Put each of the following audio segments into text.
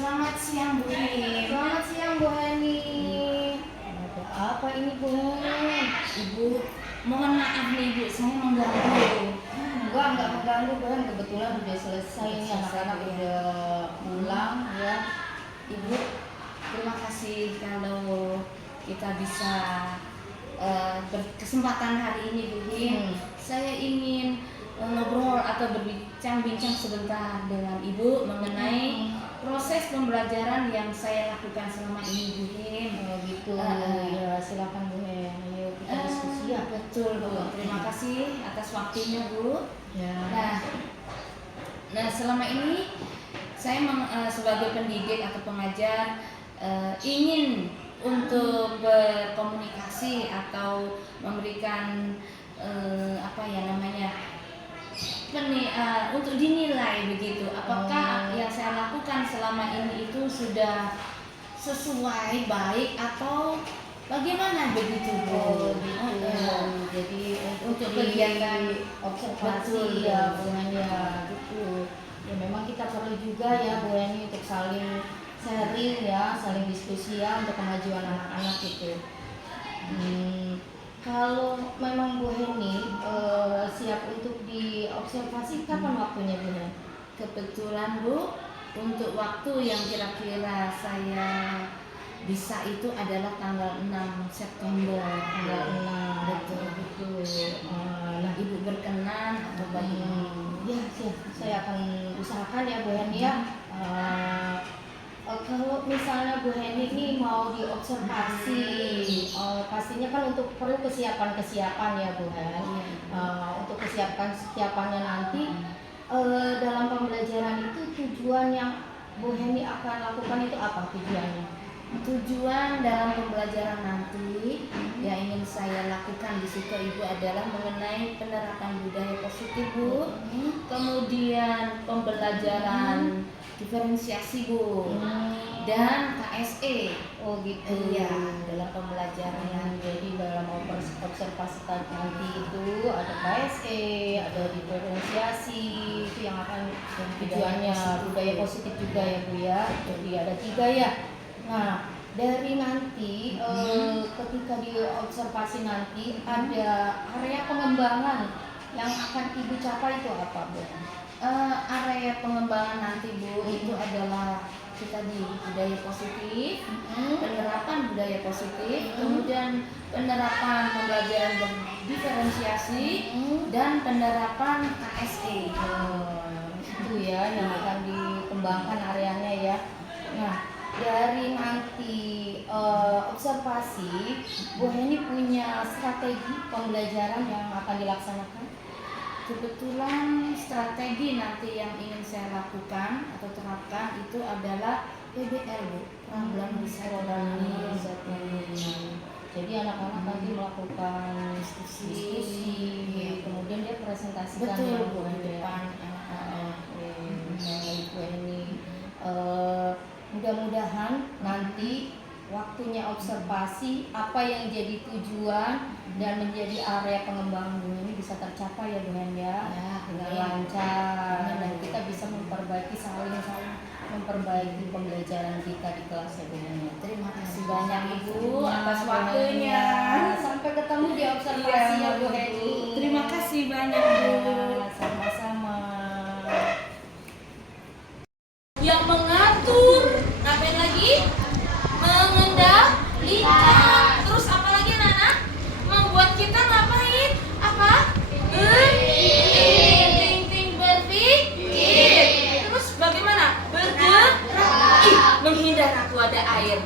Selamat siang Bu Heni. Selamat siang Bu Heni. Ada apa ini Bu Heni? Ibu, mohon maaf nih Bu, saya mengganggu. Enggak mengganggu Bu Heni, kebetulan udah selesai nih, anak-anak udah pulang ya. Ibu, terima kasih kalau kita bisa berkesempatan hari ini Bu Heni. Saya ingin ngobrol atau berbincang-bincang sebentar dengan Ibu mengenai proses pembelajaran yang saya lakukan selama ini Bu Heni. Gitu. Ya, silakan Bu Heni. Ayo kita diskusi ya. Betul Bu. Terima kasih atas waktunya Bu. Ya. Nah selama ini saya sebagai pendidik atau pengajar ingin untuk berkomunikasi atau memberikan untuk dinilai begitu. Apakah yang saya lakukan selama ini itu sudah sesuai baik atau bagaimana begitu Bu? Jadi untuk kegiatan observasi ya Bu Heni ya gitu. Ya memang kita perlu juga ya Bu Heni untuk saling sharing ya, saling diskusi ya untuk kemajuan anak-anak gitu. Kalau memang Bu Heni siap untuk diobservasi, kapan waktunya Bu Heni? Kebetulan Bu, untuk waktu yang kira-kira saya bisa itu adalah tanggal 6 September. Tanggal 6. Betul. Nah, Ibu berkenan atau bagaimana? Ya, saya akan usahakan ya Bu Heni ya. Kalau misalnya Bu Heni ini mau diobservasi, pastinya kan perlu kesiapan ya Bu Heni. Untuk kesiapannya nanti dalam pembelajaran itu tujuan yang Bu Heni akan lakukan itu apa tujuannya? Tujuan dalam pembelajaran nanti yang ingin saya lakukan di situ Ibu adalah mengenai penerapan budaya positif Bu, kemudian pembelajaran diferensiasi Bu, dan KSE. Oh gitu. Iya, dalam pembelajaran. Jadi dalam observasi nanti itu ada KSE, ada diferensiasi, itu yang akan tujuannya budaya positif juga ya Bu ya. Jadi ada 3 ya. Nah, dari nanti ketika di observasi nanti ada area pengembangan yang akan Ibu capai itu apa Bu? Area pengembangan nanti Bu itu adalah kita di budaya positif, penerapan budaya positif, kemudian penerapan pembelajaran berdiferensiasi dan penerapan KSE. Itu ya yang akan dikembangkan areanya ya. Nah, dari nanti observasi, Bu Heni punya strategi pembelajaran yang akan dilaksanakan? Kebetulan strategi nanti yang ingin saya lakukan atau terapkan itu adalah PBL Bu, Perabulan Riset Jadi anak-anak nanti melakukan diskusi, kemudian dia presentasikan betul Bu di di depan Bu Heni. Mudah-mudahan nanti waktunya observasi apa yang jadi tujuan dan menjadi area pengembangan Bu Heni bisa tercapai ya Bu Heni ya, dengan lancar dan kita bisa saling memperbaiki pembelajaran kita di kelas ya Bu Heni. Terima kasih banyak Ibu atas waktunya. Sampai ketemu di observasi ya Bu Heni. Terima kasih banyak Bu. Sama-sama. Yang mengatur, ngapain lagi? Mengendalikan. Terus apa lagi anak-anak? Membuat kita ngapain? Apa? Berpikir. Terus bagaimana? Bergerak. Menghindar aku ada air.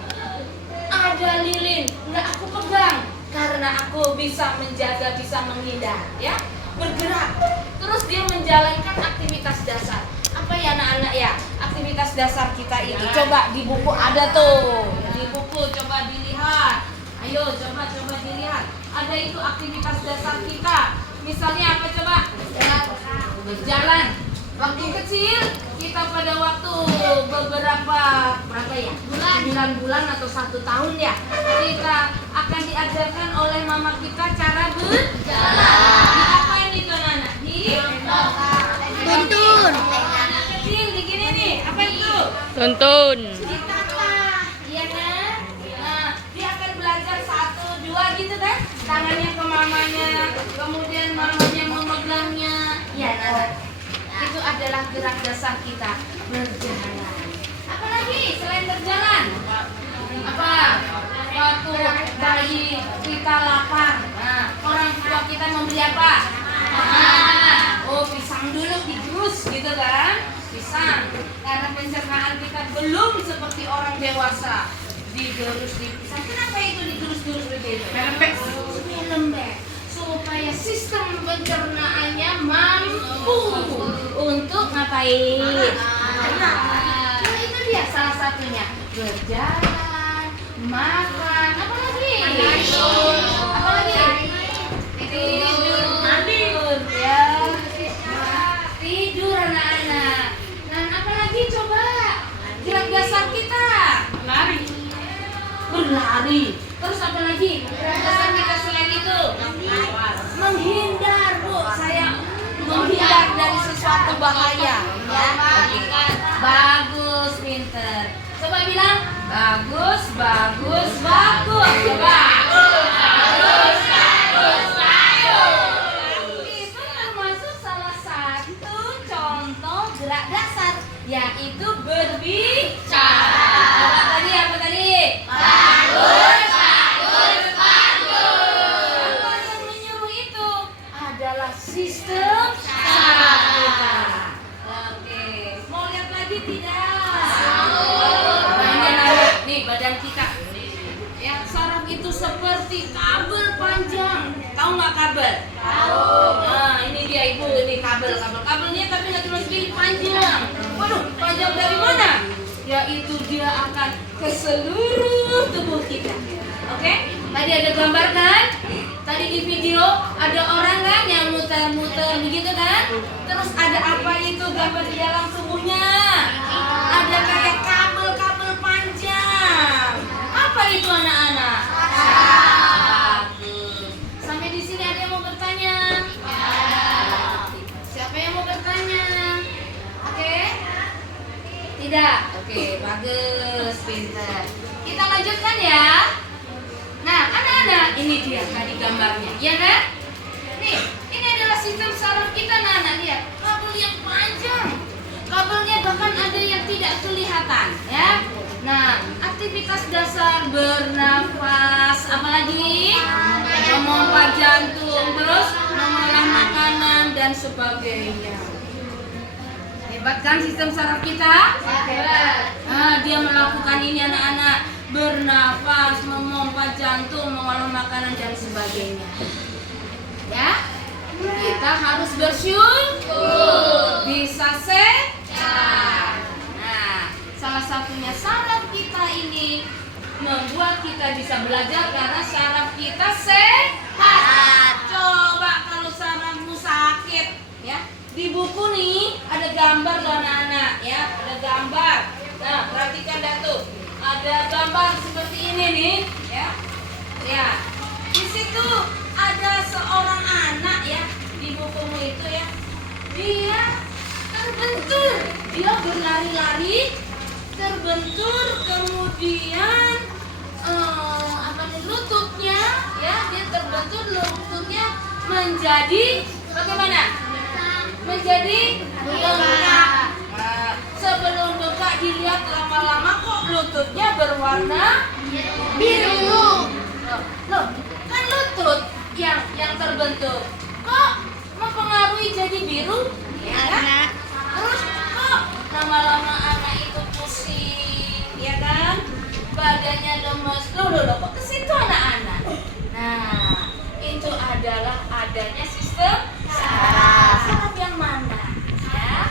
Ada lilin, nggak aku pegang karena aku bisa menjaga, bisa menghindar, ya. Bergerak. Terus dia menjalankan aktivitas dasar. Apa ya anak-anak ya? Aktivitas dasar kita ini. Coba di buku ada tuh. Di buku coba dilihat. Ayo coba dilihat. Ada itu aktivitas dasar kita. Misalnya apa coba? Berjalan. Waktu kecil kita pada waktu berapa ya? 9 bulan atau 1 tahun ya. Kita akan diajarkan oleh mama kita cara berjalan. Diapain itu anak? Tuntun. Anak kecil di gini nih. Apa itu? Tonton. Ditata, iya kan? Nah, dia akan belajar 1, 2 gitu kan? Tangannya ke mamanya, kemudian mamanya memegangnya. Iya, nah, itu adalah gerak dasar kita berjalan. Apalagi selain berjalan? Apa? Waktu bayi kita lapar, nah, orang tua kita memberi apa? Oh, pisang dulu digerus gitu kan? Pisang. Karena pencernaan kita belum seperti orang dewasa. Digerus di pisang. Kenapa itu digerus-gerus begitu? Supaya lembek. Supaya sistem pencernaannya mampu untuk ngapain? Nah, itu dia salah satunya. Berjalan, makan, apa lagi? Apa lagi? Tidur, ya. Tidur anak-anak. Dan apa lagi coba? Gerak dasar kita. Berlari. Terus apa lagi? Gerak dasar kita selain itu? Menghindar, Bu. Saya menghindar dari sesuatu bahaya. Ya. Bagus, pinter. Coba bilang bagus, bagus, bagus. Coba. Itu termasuk salah satu contoh gerak dasar, yaitu berbicara. Apa tadi? Apa yang menyuruh itu adalah sistem saraf kita. Oke, mau lihat lagi tidak? Nih badan kita. Ya, saraf itu seperti kabel panjang. Tahu nggak kabel? Tahu. Nah, ini dia ibu, ini kabelnya tapi nggak cuma segini panjang. Waduh, panjang dari mana? Yaitu dia akan ke seluruh tubuh kita. Oke? Tadi ada gambar kan? Tadi di video ada orang kan yang muter-muter begitu kan? Terus ada apa itu gambar di dalam tubuhnya? Ada kayak kabel-kabel panjang. Apa itu anak-anak? Bagus. Sampai di sini ada yang mau bertanya? Siapa yang mau bertanya? Oke? Tidak? Oke, bagus, pintar. Kita lanjutkan ya. Nah, anak-anak, ini dia tadi gambarnya, ya kan? Nih, ini adalah sistem saraf kita, anak-anak, lihat. Kabel yang panjang. Kabelnya bahkan ada yang tidak kelihatan, ya. Nah, aktivitas dasar bernafas, apalagi memompa jantung, terus mengolah makanan dan sebagainya. Hebat kan sistem saraf kita? Hebat. Nah, dia melakukan ini anak-anak, bernafas, memompa jantung, mengolah makanan dan sebagainya. Ya, kita harus bersyukur bisa sehat. Nah, salah satunya saraf kita ini membuat kita bisa belajar karena saraf kita sehat. Coba kalau sarafmu sakit, ya. Di buku nih ada gambar loh anak-anak, ya, ada gambar. Nah, perhatikan dah tuh. Ada gambar seperti ini nih, ya. Ya. Di situ ada seorang anak ya di bukumu itu ya. Dia terbentur, dia berlari-lari, terbentur, kemudian lututnya ya, dia terbentur, lututnya menjadi bagaimana? Menjadi bengkak. Nah, sebelum bengkak dilihat lama-lama kok lututnya berwarna biru. Loh, kan lutut yang terbentuk kok mempengaruhi jadi biru? Ya kan? Terus kok lama-lama anak itu pusing, ya kan? Badannya lemes. Loh, kok ke situ anak-anak? Nah, itu adalah adanya sistem saraf. Saraf yang mana? Ya.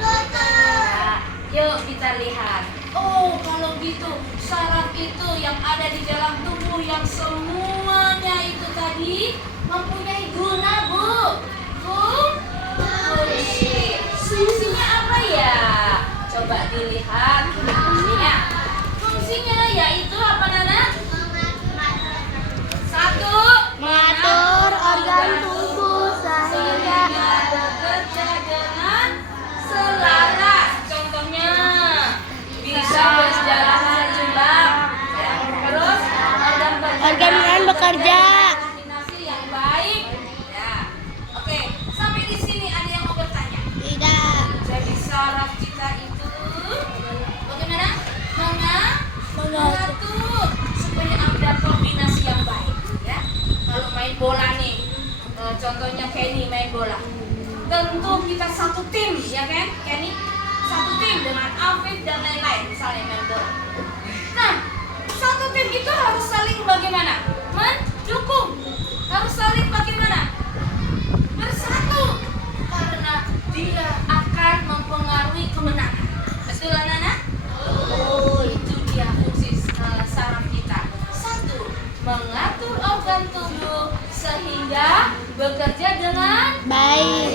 Nah, yuk kita lihat. Oh, kalau gitu saraf itu yang ada di dalam tubuh yang semuanya itu tadi mempunyai guna, Bu. Fungsi. Fungsinya apa ya? Coba dilihat fungsinya. Fungsinya yaitu apa, Nana? Satu, Mengatur organ tubuh sehingga bekerja dengan selaras. Contohnya satu tim, ya kan? Kenny, satu tim dengan Afif dan lain-lain, misalnya member. Nah, satu tim itu harus saling bagaimana? Mendukung. Harus saling bagaimana? Bersatu. Karena dia akan mempengaruhi kemenangan. Betul, anak-anak? Oh, itu dia fungsi saraf kita. Satu, mengatur organ tubuh sehingga bekerja dengan Baik.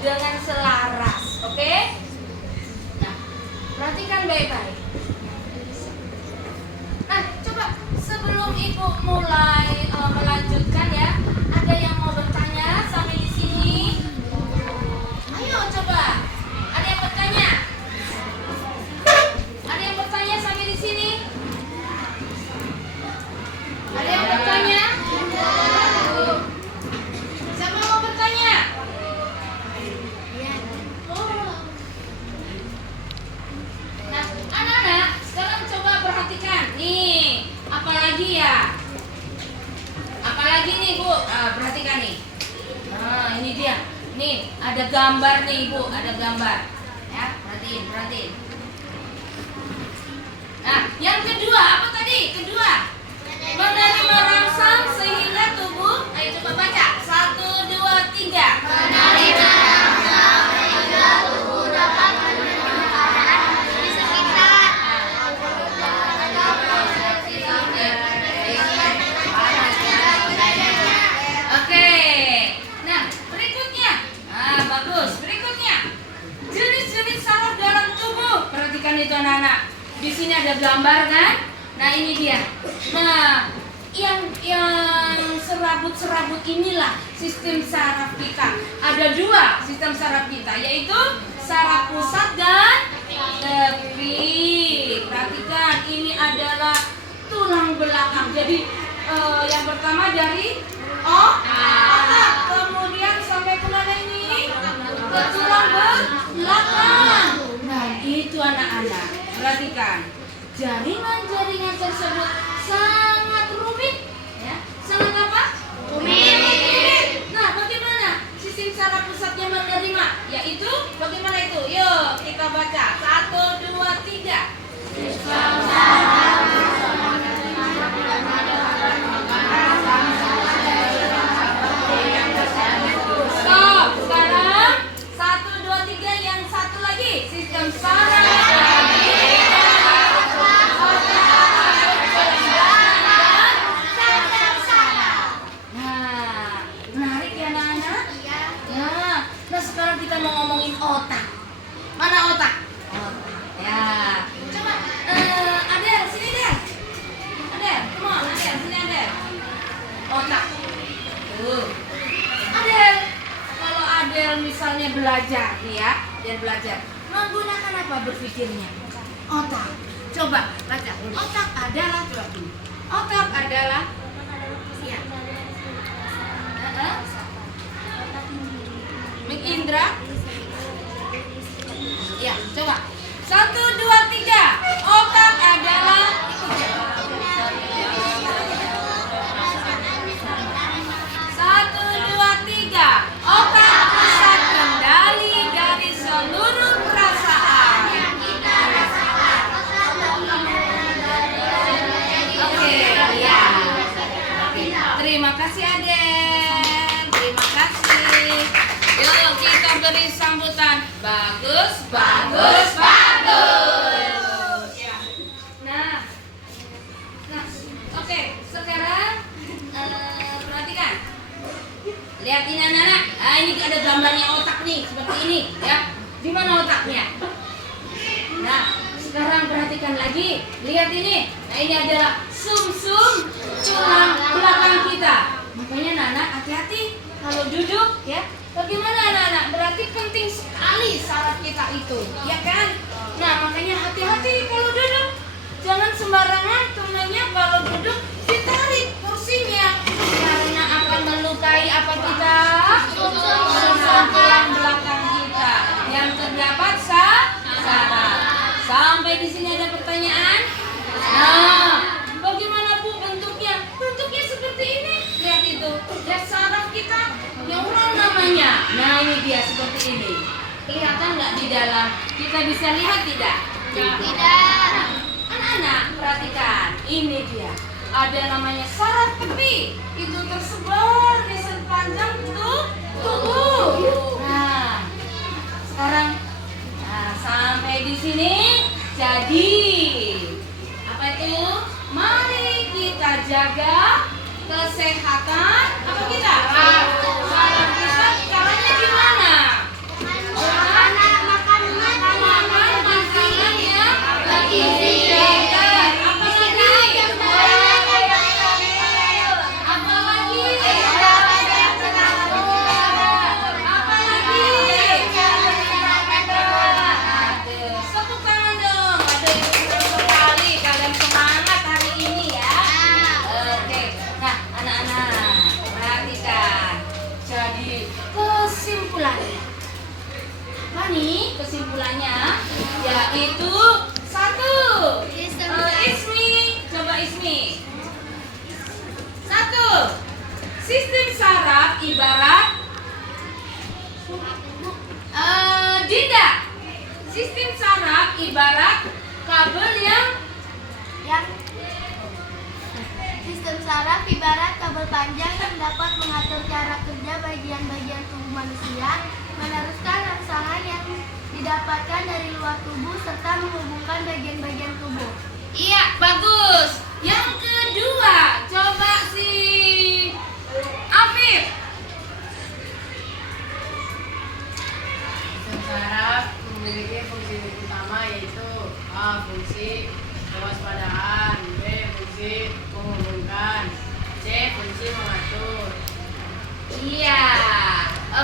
dengan selaras. Oke? Nah, perhatikan baik-baik. Nah, coba sebelum Ibu mulai melanjutkan ya, ada yang mau bertanya sampai di sini? Ayo coba. Ada yang bertanya? Ada yang bertanya sampai di sini? Ada yang bertanya? Siapa mau bertanya? Nah, anak-anak, sekarang coba perhatikan. Nih, apalagi ya? Apalagi nih, Bu? Perhatikan nih. Nah, ini dia. Nih, ada gambar nih, Bu. Ada gambar. Ya, perhatiin. Nah, yang kedua, apa tadi? Kedua, menerima rangsang sehingga tubuh, ayo coba baca. 1, 2, 3. Menerima rangsang sehingga tubuh dapat menerima keadaan di sekitar. Oke. Nah, berikutnya. Bagus. Berikutnya. Jenis-jenis saraf dalam tubuh. Perhatikan itu anak-anak. Di sini ada gambar kan? Nah, ini dia. Nah, yang serabut-serabut inilah sistem saraf kita. Ada dua sistem saraf kita, yaitu saraf pusat dan tepi. Perhatikan, ini adalah tulang belakang. Jadi yang pertama dari otak, kemudian sampai ke mana ini? Ke tulang belakang. Nah, itu anak-anak. Perhatikan, jaringan-jaringan tersebut sangat rumit, ya. Sangat apa? Rumit. Nah, bagaimana sistem saraf pusatnya menerima? Yaitu bagaimana itu? Yuk kita baca. 1, 2, 3. Sistem saraf Stop. Sekarang 1, 2, 3 yang satu lagi. Sistem saraf sekarang kita mau ngomongin otak. Mana otak? Ya. Coba Adel, sini Adel. Adel, come on, Adel, sini Adel. Otak. Adel, kalau Adel misalnya belajar nih ya, dia belajar. Menggunakan apa berpikirnya? Otak. Coba baca. Otak adalah Otak adalah ya. Indra? Ya, coba. 1, 2, 3. Otak adalah 1, 2, 3. Otak pusat kendali dari seluruh perasaan. Oke, ya. Terima kasih Aden. Terima kasih. Yuk kita beri sambutan. Bagus. Nah, oke. Sekarang perhatikan. Lihat ini anak-anak. Ini ada gambarnya otak nih, seperti ini, ya. Di mana otaknya? Nah, sekarang perhatikan lagi. Lihat ini. Nah, ini adalah sum-sum tulang belakang kita. Makanya anak-anak hati-hati kalau duduk, ya. Bagaimana anak-anak? Berarti penting sekali saraf kita itu, ya kan? Nah, makanya hati-hati kalau duduk. Jangan sembarangan temennya kalau duduk ditarik kursinya. Karena akan melukai apa kita? Sum-sum tulang belakang kita yang terdapat saraf. Sampai di sini ada pertanyaan? Nah, bagaimana Bu bentuknya? Bentuknya seperti ini. Lihat itu. Lihat saraf kita. Neuron namanya. Nah, ini dia seperti ini. dalam. Kita bisa lihat tidak? Tidak. Anak-anak, perhatikan. Ini dia. Ada namanya saraf tepi. Itu tersebar di sepanjang tubuh. Nah, sekarang sampai di sini. Jadi, apa itu? Mari kita jaga kesehatan apa kita? Saraf kita caranya gimana? Makan Makanan yang bergizi. Apa lagi? Apa lagi? Apa lagi? Tepuk tangan dong. Ada yang senang sekali. Kalian semangat hari ini ya. Oke. Nah, anak-anak, perhatikan. Jadi kesimpulannya. Apa nih kesimpulannya? Yaitu satu. Ismi, coba Ismi. Satu. Sistem saraf ibarat Dinda. Sistem saraf ibarat kabel yang Sistem saraf ibarat kabel panjang yang dapat mengatur cara kerja bagian-bagian tubuh manusia, meneruskan rangsangan yang didapatkan dari luar tubuh serta menghubungkan bagian-bagian tubuh. Iya, bagus. Yang kedua, coba si Afif. Sistem saraf memiliki fungsi utama yaitu A. Fungsi kewaspadaan, B. Fungsi menghubungkan, C. Fungsi mengatur. Iya.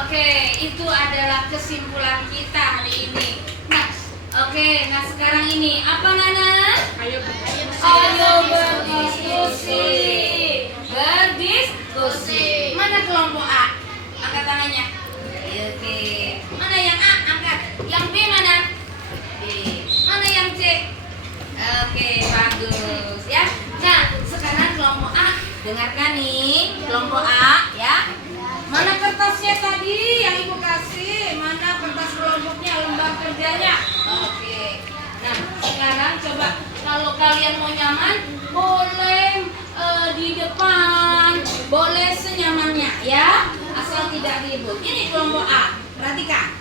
Oke, itu adalah kesimpulan kita hari ini. Nah, nah sekarang ini apa Nana? Ayo Berdiskusi. Mana kelompok A? Angkat tangannya. Oke. Mana yang A? Angkat. Yang B mana? B. Mana yang C? Oke, bagus ya. Nah, sekarang kelompok A. Dengarkan nih, kelompok A ya. Mana kertasnya tadi yang Ibu kasih? Mana kertas kelompoknya, lembar kerjanya? Oke. Nah, sekarang coba kalau kalian mau nyaman, boleh di depan, boleh senyamannya ya, asal tidak ribut. Ini kelompok A. Perhatikan.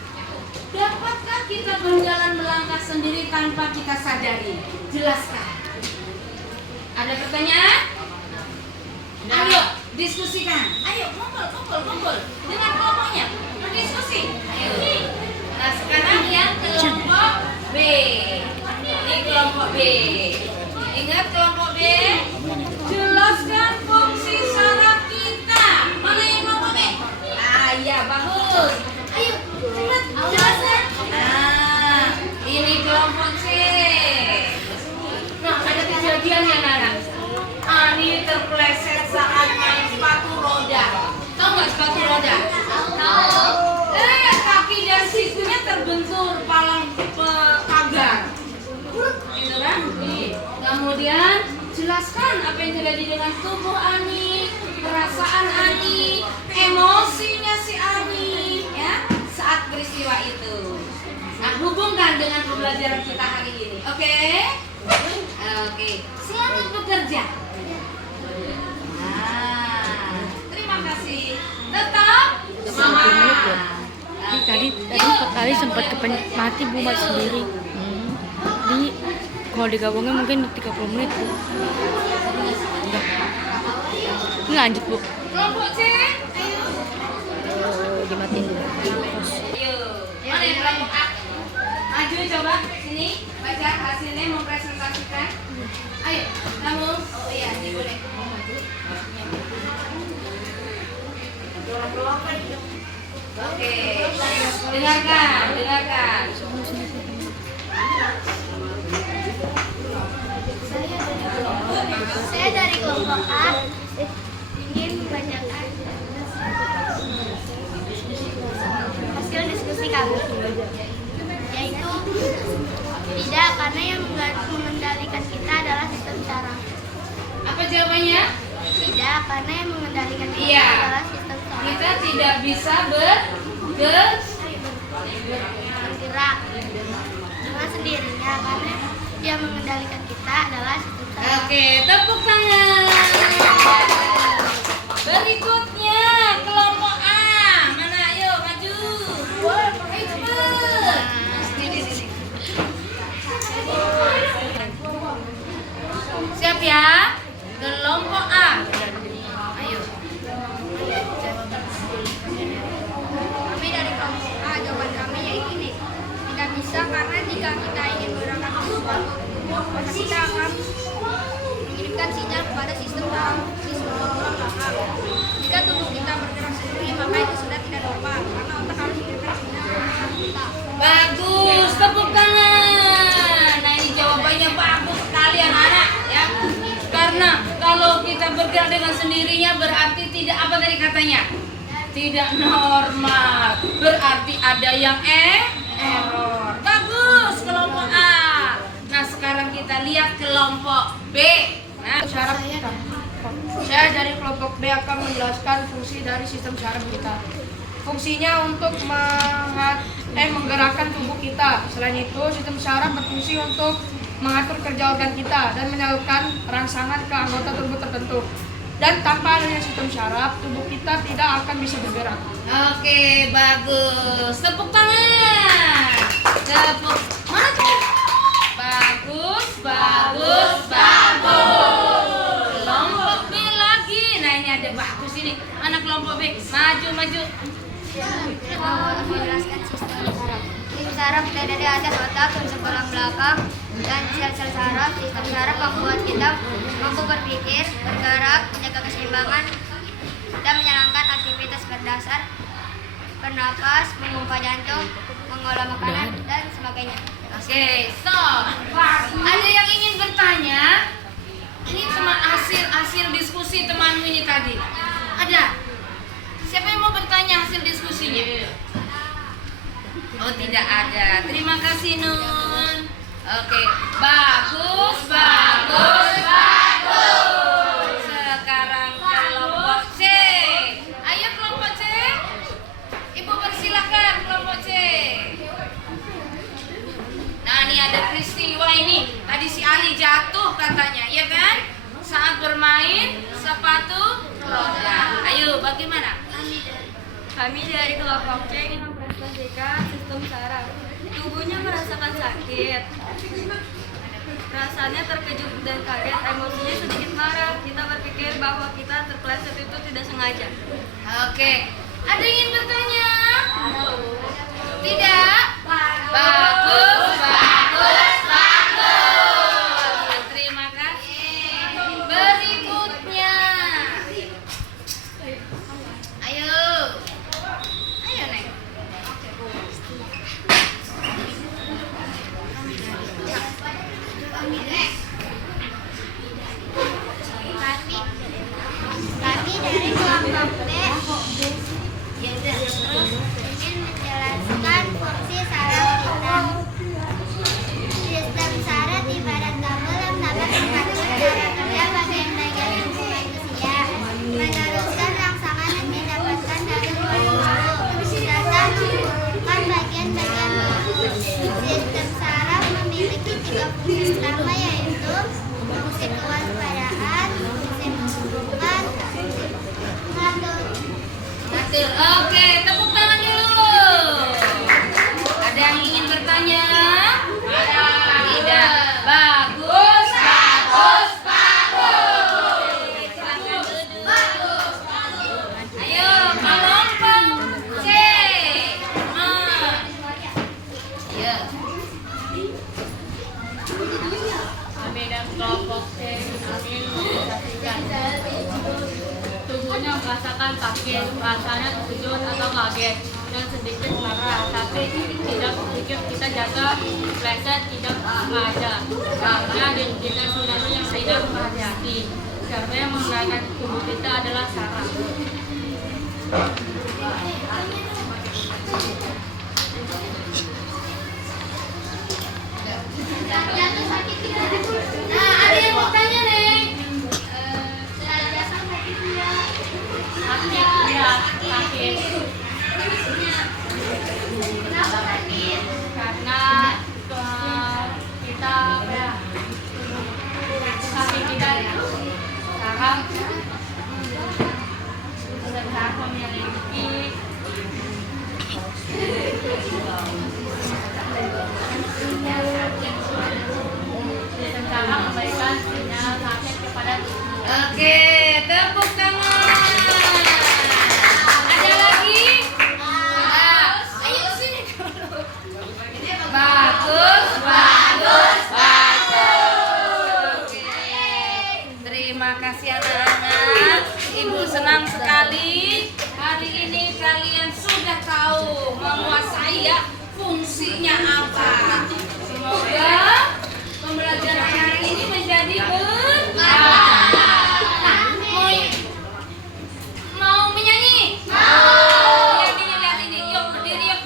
Dapatkah kita berjalan melangkah sendiri tanpa kita sadari? Jelaskan. Ada pertanyaan? Ayo diskusikan. Ayo kumpul dengan kelompoknya berdiskusi. Ayo. Nah sekarang yang kelompok B. Ini kelompok B. Ingat kelompok B. Jelaskan fungsi saraf kita. Mana yang kelompok B? Iya bagus. Ayo cepat jelaskan. Nah ini kelompok C. Nah ada kejadian yang Nana. Ani terpleset saat main sepatu roda. Tahu nggak sepatu roda? Tahu. Kaki dan sikunya terbentur palang pagar. Gitu kan? Kemudian jelaskan apa yang terjadi dengan tubuh Ani, perasaan Ani, emosinya si Ani, ya saat peristiwa itu. Nah hubungkan dengan pembelajaran kita hari ini. Oke? Oke. Selamat bekerja. Terima kasih. Tetap semangat. Tadi Pak kali sempat mati Bu mati sendiri. Jadi kalau digabungnya mungkin 30 menit Bu. Ini lanjut Bu. Kelompok C. Dimatiin dulu. Ayo. Mana yang kelompok A? Maju coba sini baca hasilnya mempresentasikan. Ayo kamu. Oh iya ini boleh. Oke, dengarkan. Saya dari kelompok A ingin membacakan hasil diskusi kami, yaitu tidak, karena yang mengendalikan kita adalah sistem saraf. Apa jawabannya? Tidak, karena yang mengendalikan kita Iya. adalah sistem saraf. Kita tidak bisa bergerak dengan sendirinya karena yang mengendalikan kita adalah sistem saraf. Oke, tepuk tangan. Berikutnya kelompok A. Mana? Ayo maju. Ayo cepet. Siap ya? Kelompok A. Ayo. Kami dari kelompok A, jawaban kami yaitu ini. Tidak bisa karena jika kita ingin menggerakkan tubuh, maka kita akan mengirimkan sinyal kepada sistem saraf belakang. Jika tubuh kita bergerak sendiri, maka itu sudah tidak normal karena otak harus mengirimkan sinyal kepada saraf kita. Bagus, tepuk tangan. Nah ini jawabannya bagus sekali anak-anak ya. Karena kalau kita bergerak dengan sendirinya berarti tidak apa tadi katanya? Tidak normal. Berarti ada yang error. Bagus kelompok A. Nah sekarang kita lihat kelompok B. Nah, Saraf kita. Saya dari kelompok B akan menjelaskan fungsi dari sistem saraf kita. Fungsinya untuk menggerakkan tubuh kita. Selain itu, sistem saraf berfungsi untuk mengatur kerja organ kita dan menyalurkan rangsangan ke anggota tubuh tertentu. Dan tanpa adanya sistem saraf, tubuh kita tidak akan bisa bergerak. Oke, bagus. Tepuk tangan. Tepuk. Mana tuh? Bagus, bagus, bagus. Kelompok B lagi. Nah, ini ada bagus ini. Mana kelompok B? Maju, maju. Untuk menjelaskan sistem saraf. Sistem saraf berada di atas otak, sebelah belakang, dan sel-sel saraf. Sistem saraf membuat kita mampu berpikir, bergerak, menjaga keseimbangan, dan menjalankan aktivitas berdasar bernapas, memompa jantung, mengolah makanan, dan sebagainya. Oke, stop. Ada yang ingin bertanya? Ini cuma hasil diskusi temanmu ini tadi. Ada? Siapa yang mau bertanya hasil diskusinya? Oh, tidak ada. Terima kasih, Nun. Oke, bagus, bagus, bagus. Sekarang kelompok C. Ayo kelompok C. Ibu persilakan kelompok C. Nah, ini ada peristiwa ini. Tadi si Ali jatuh katanya, ya kan? Saat bermain sepatu roda. Ayo, bagaimana? Kami dari kelompok C ingin mempresentasikan sistem saraf. Tubuhnya merasakan sakit. Rasanya terkejut dan kaget, emosinya sedikit marah. Kita berpikir bahwa kita terpeleset itu tidak sengaja. Oke. Ada yang ingin bertanya? Tidak? Bagus, bagus, bagus. Terima kasih. Berikutnya. Ayo. Ayo, Neng. Kami dari kelompok B ingin menjelaskan fungsi saraf kita. Sistem saraf ibarat kabel yang dapat mengatur cara kerja bagian-bagian tubuh manusia, meneruskan rangsangan yang didapatkan dari luar tubuh, serta menghubungkan bagian-bagian tubuh. Sistem saraf memiliki 3 fungsi utama yaitu fungsi kewaspadaan, fungsi menghubungkan, fungsi mengatur. Atur. Oke, tepuk tangan dulu. Ada yang ingin bertanya? Tidak. Bagus, bagus, bagus. Silakan duduk. Ayo, kelompok C. Ya. Kami dan kelompok C ingin mempresentasikan. Tubuhnya merasakan sakit, rasanya terkejut atau kaget, dan sedikit marah. Tapi tidak berpikir kita jaga, pleset tidak sengaja. Karena diri kita sebenarnya tidak berhati-hati. Karena yang menggerakkan tubuh kita adalah saraf. Nah, ada yang mau tanya, Neng? Sakit, iya, sakit. Kenapa sakit? fungsinya apa. Semoga pembelajaran hari ini menjadi mau menyanyi? Lihat ini, yuk berdiri yuk.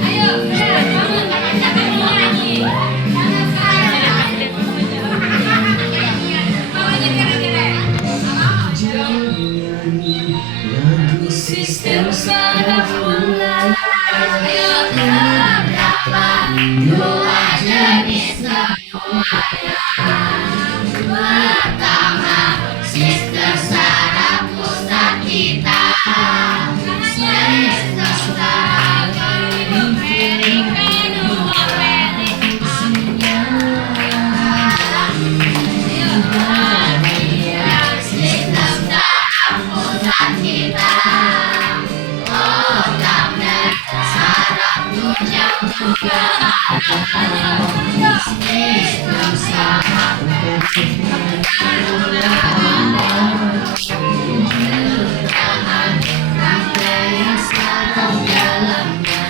Ayo, bangun, kita menyanyi. Bawanya kere-kere. Sistem saraf mulai. Ayo, berapa? 2 jenis semuanya. Pertama, sistem saraf pusat kita. Sistem saraf periferik, kedua periferik. Sistem saraf pusat kita. Otak dan saraf tunjang juga ada. Sistem saraf rangkaian saraf dalamnya.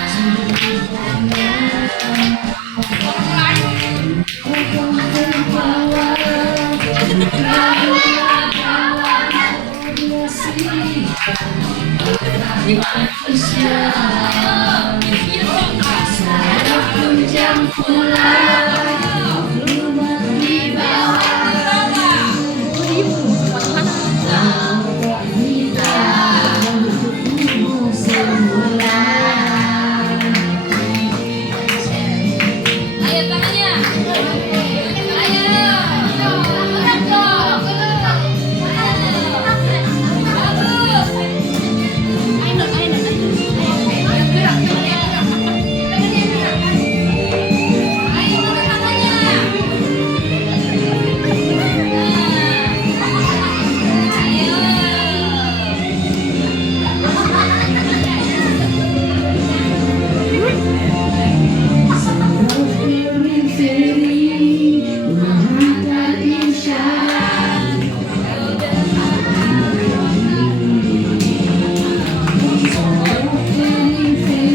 Saraf tunjang mulai di bawah. Ayo tangannya. Ayo. Gerak dong. Bagus. Ayo tangannya.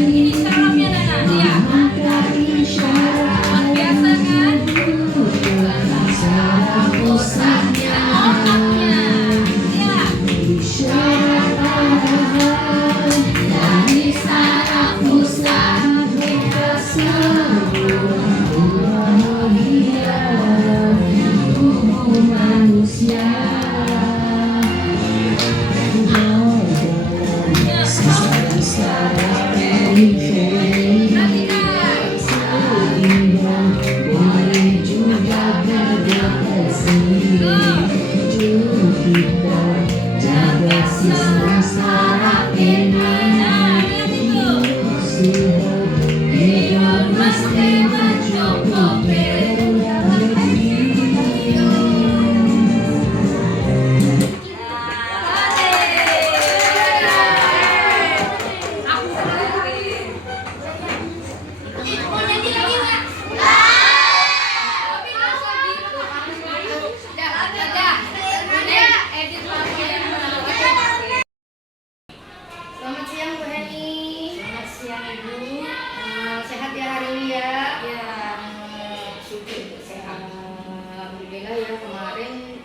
Ini sarafnya Nana, ya. Luar biasa kan? Pusatnya otaknya. Ya. Dari saraf pusat kita tubuh manusia. Sistem saraf ini hidup mesti mencukupi. Mau nyanyi lagi nggak? Selamat siang Bu Heni. Selamat siang Ibu. Sehat ya hari ini ya? Ya. Syukur sehat. Alhamdulillah ya, kemarin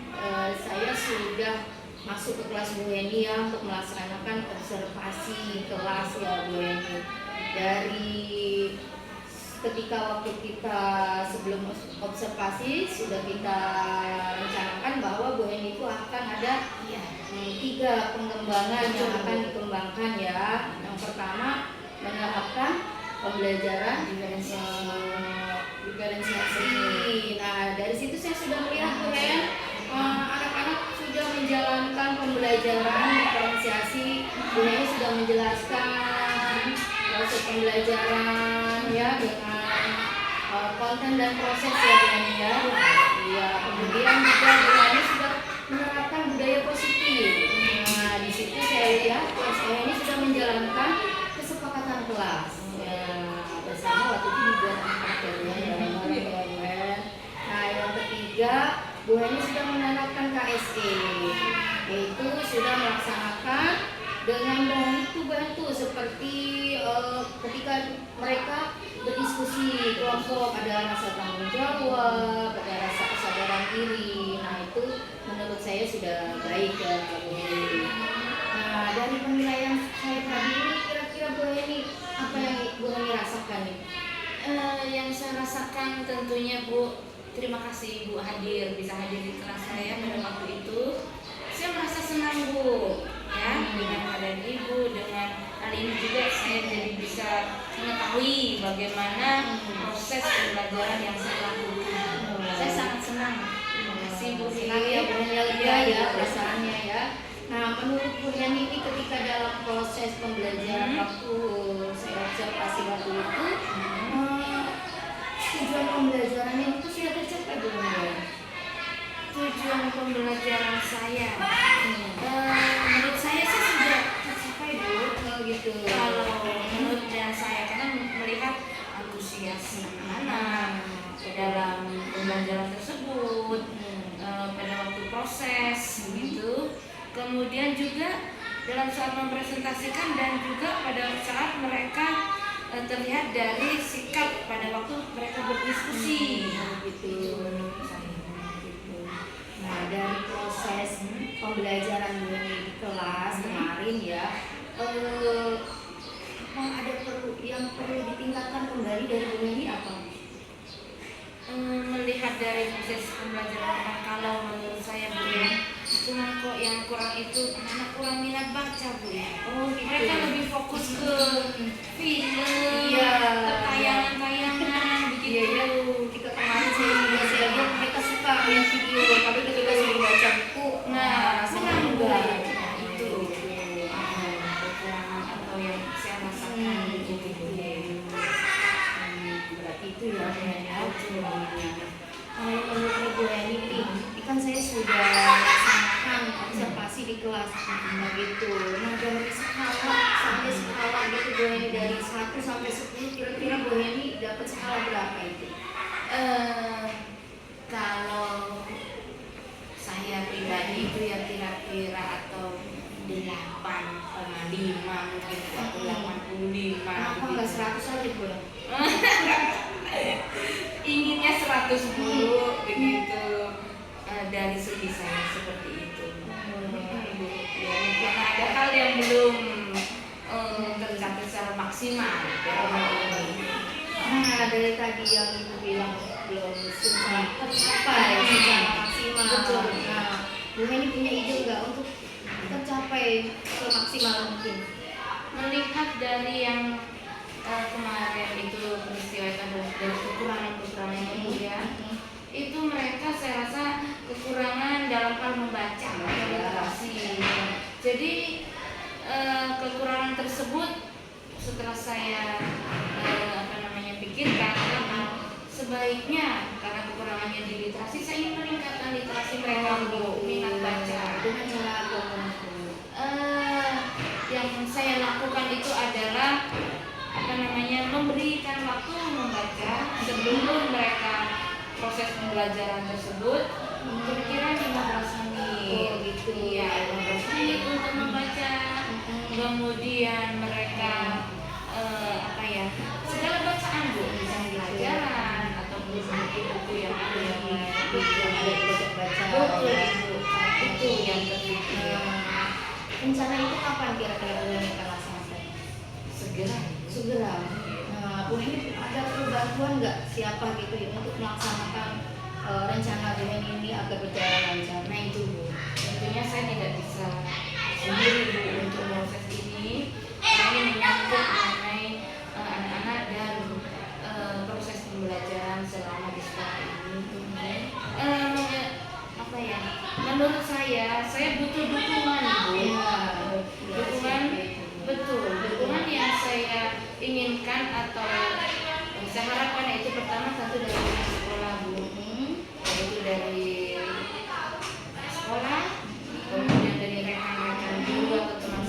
saya sudah masuk ke kelas Bu Heni ya untuk melaksanakan observasi kelas ya Bu Heni. Dari ketika waktu kita sebelum observasi sudah kita rencanakan bahwa Bu Heni itu akan ada 3 pengembangan yang akan dikembangkan ya. Yang pertama menerapkan pembelajaran diferensiasi. Nah dari situ saya sudah melihat Bu Hen, anak-anak sudah menjalankan pembelajaran diferensiasi. Bu Hen sudah menjelaskan proses pembelajaran ya dengan konten dan proses ya Bu Hen ya. Ya kemudian juga Bu Hen sudah menerapkan budaya positif. Nah di situ saya lihat saya ini sudah menjalankan kesepakatan kelas ya, bersama waktu itu dibuat anak ya. Nah yang ketiga Bu Heni sudah menerapkan KSE. yaitu sudah melaksanakan dengan bantu seperti ketika mereka berdiskusi kelompok, ada rasa tanggung jawab, ada rasa kesadaran diri. Nah itu menurut saya sudah baik ya Bu Heni. Nah dari penilaian saya tadi ini kira-kira Bu Heni apa yang Bu Heni rasakan nih? Yang saya rasakan tentunya Bu, terima kasih Ibu bisa hadir di kelas saya pada waktu itu. Saya merasa senang Bu, ya dengan keadaan Ibu, dengan kali ini juga saya jadi bisa mengetahui bagaimana proses pembelajaran yang saya lakukan. Saya sangat senang. Terima kasih Bu. Senang ya Bu Heni lega ya perasaannya ya. Nah menurut Bu Heni ini ketika dalam proses pembelajaran waktu saya observasi waktu itu tujuan pembelajarannya itu sudah tercapai belum ya? Tujuan pembelajaran saya, menurut saya sih sudah tercapai Bu. Gitu. Kalau menurut saya, karena melihat antusias anak ke dalam pembelajaran tersebut, pada waktu proses gitu. Kemudian juga dalam saat mempresentasikan dan juga pada saat mereka terlihat dari sikap pada waktu mereka berdiskusi. Gitu. Nah dari proses pembelajaran Bu Heni di kelas kemarin ya, ada yang perlu ditingkatkan kembali dari Bu Heni apa? Melihat dari proses pembelajaran, kalau menurut saya Bu ya, cuma kok yang kurang itu anak kurang minat baca Bu ya. Oh gitu. Mereka lebih fokus ke film, Iya. ke tayangan-tayangan begitu. Iya, ketika kemarin saya lihat mereka suka lihat video, tapi ketika sudah baca buku, Nah, rasanya senang Bu. enggak. Nah, itu kekurangan atau yang saya rasakan begitu Bu. Berarti itu ya Bu Heni. Kalau menurut Bu Heni ini kan saya sudah melaksanakan observasi di kelas begitu. Nah dari skala sampai skala gitu Bu Heni dari 1 sampai 10 kira-kira Bu Heni dapat skala berapa itu? Kalau saya pribadi itu ya kira-kira atau 8,5 mungkin atau 85. Kenapa nggak 100 aja Bu? Inginnya 100 dulu begitu. Dari segi saya seperti itu. Ya, mungkin ada hal yang belum tercapai secara maksimal. Nah dari tadi yang Ibu bilang belum tercapai secara maksimal. Betul. Nah Bu Heni punya ide nggak untuk tercapai semaksimal mungkin? Melihat dari yang kemarin itu peristiwa itu adalah dari kekurangan ya. Itu mereka saya rasa kekurangan dalam hal membaca literasi. Jadi kekurangan tersebut setelah saya pikirkan, sebaiknya karena kekurangannya di literasi, saya ingin meningkatkan literasi mereka untuk minat baca. Dengan cara apa? Yang saya lakukan itu adalah memberikan waktu membaca sebelum mereka proses pembelajaran tersebut, kira-kira 15 menit. Oh gitu. Iya, 15 menit untuk membaca. Kemudian mereka segala bacaan Bu, misalnya pelajaran atau buku-buku yang ada yang baca. betul Bu. Itu yang terpikir. Rencana itu kapan kira-kira Bu Heni akan laksanakan? Segera. Nah, Bu Heni ada perlu bantuan nggak siapa gitu ya untuk melaksanakan rencana Bu Heni ini agar berjalan lancar? Nah itu Bu, tentunya saya tidak bisa sendiri Bu untuk proses ini. Ini menyangkut mengenai anak-anak dan proses pembelajaran selama di sekolah ini. Menurut saya butuh dukungan Bu. Dukungan, betul, dukungan yang saya inginkan atau saya harapkan itu pertama tentu dari sekolah Bu, yaitu dari sekolah, kemudian dari rekan-rekan guru atau teman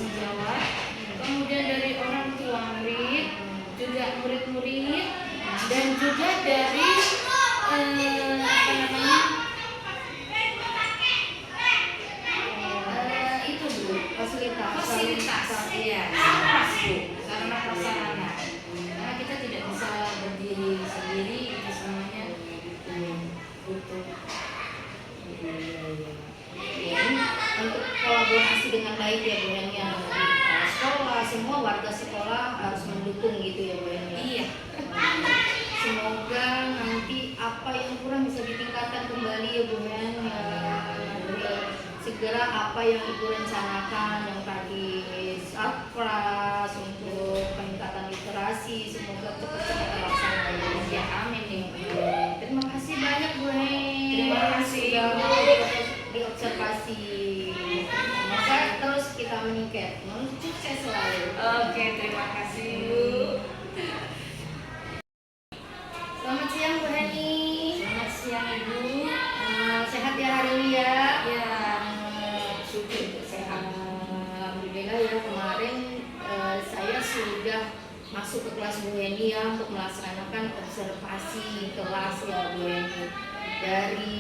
semua warga sekolah harus mendukung gitu ya Bu Heni. Iya. Semoga nanti apa yang kurang bisa ditingkatkan kembali ya Bu Hen ya. Segera apa yang Ibu rencanakan yang tadi Satpras untuk peningkatan literasi semoga cepat-cepat terlaksana ya. Amin ya. Terima kasih banyak Bu Hen. Terima kasih, sudah diobservasi. Semoga terus kita meningkat. Sukses selalu. Oke, terima kasih Bu. Selamat siang Bu Heni. Selamat siang Ibu. Sehat ya hari ini ya? Ya, Syukur sehat. Alhamdulillah ya kemarin saya sudah masuk ke kelas Bu Heni ya untuk melaksanakan observasi kelas ya Bu Heni. Dari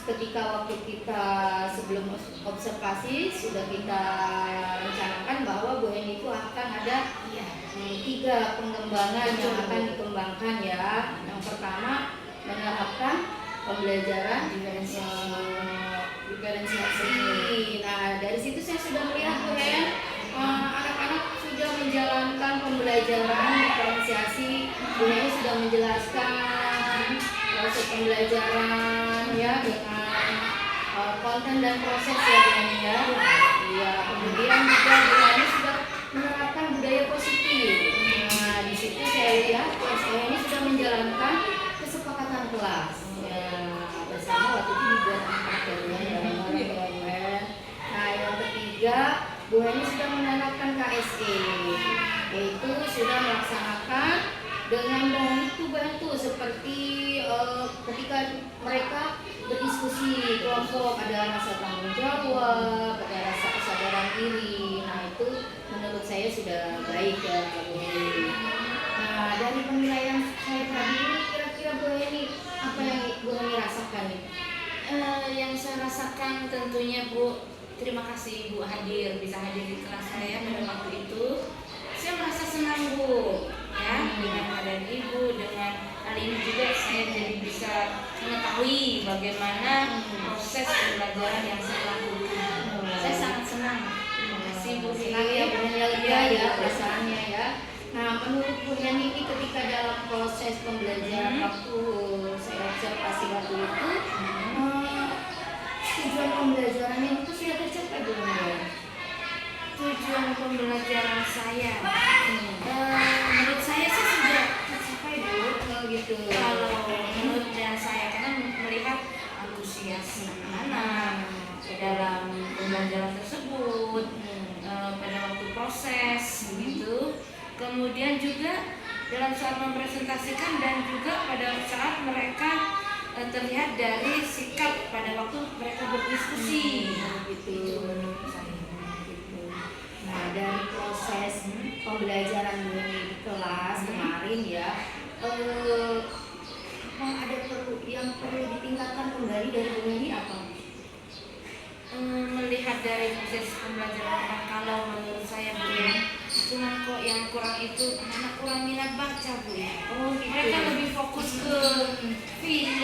ketika waktu kita sebelum observasi sudah kita rencanakan bahwa Bu Heni itu akan ada 3 pengembangan yang akan dikembangkan ya. Yang pertama menerapkan pembelajaran diferensiasi. Nah dari situ saya sudah melihat Bu Hen, anak-anak sudah menjalankan pembelajaran diferensiasi. Bu Hen sudah menjelaskan proses pembelajaran ya dengan konten dan proses ya Bu Hen ya. Ya kemudian juga Bu Hen sudah menerapkan budaya positif. Nah di situ saya lihat saya ini sudah menjalankan kesepakatan kelas. Ya, bersama waktu itu dibuat 4 ya Bu Hen, bareng-bareng ya Bu Hen. Nah yang ketiga Bu Heni sudah menerapkan KSE, yaitu sudah melaksanakan dengan bantu seperti ketika mereka berdiskusi kelompok ada rasa tanggung jawab, ada rasa kesadaran diri. Nah itu menurut saya sudah baik ya Bu Heni. Nah dari penilaian saya tadi ini kira-kira Bu Heni apa yang Bu Heni rasakan nih? yang saya rasakan tentunya Bu, terima kasih Ibu bisa hadir di kelas saya pada waktu itu. Saya merasa senang Bu, ya dengan hadir Ibu, dengan hal ini juga saya jadi bisa mengetahui bagaimana proses pembelajaran yang saya lakukan. Saya sangat senang. Terima kasih Bu. Senang ya Bu Heni lega ya perasaannya ya. Nah menurut Bu Heni ini ketika dalam proses pembelajaran waktu saya observasi waktu itu tujuan pembelajarannya itu sudah tercapai belum Bu? Tujuan pembelajaran saya, menurut saya sih sudah tercapai Bu. Oh gitu. Kalau menurut saya karena melihat antusias anak dalam pembelajaran tersebut, pada waktu proses gitu. Kemudian juga dalam saat mempresentasikan dan juga pada saat mereka terlihat dari sikap pada waktu mereka berdiskusi. Gitu. Nah dari proses pembelajaran Bu Heni di kelas kemarin ya, ada yang perlu ditingkatkan kembali dari Bu Heni apa? Melihat dari proses pembelajaran, kalau menurut saya Bu ya, cuma kok yang kurang itu anak kurang minat baca Bu ya. Oh gitu. Mereka lebih fokus ke film,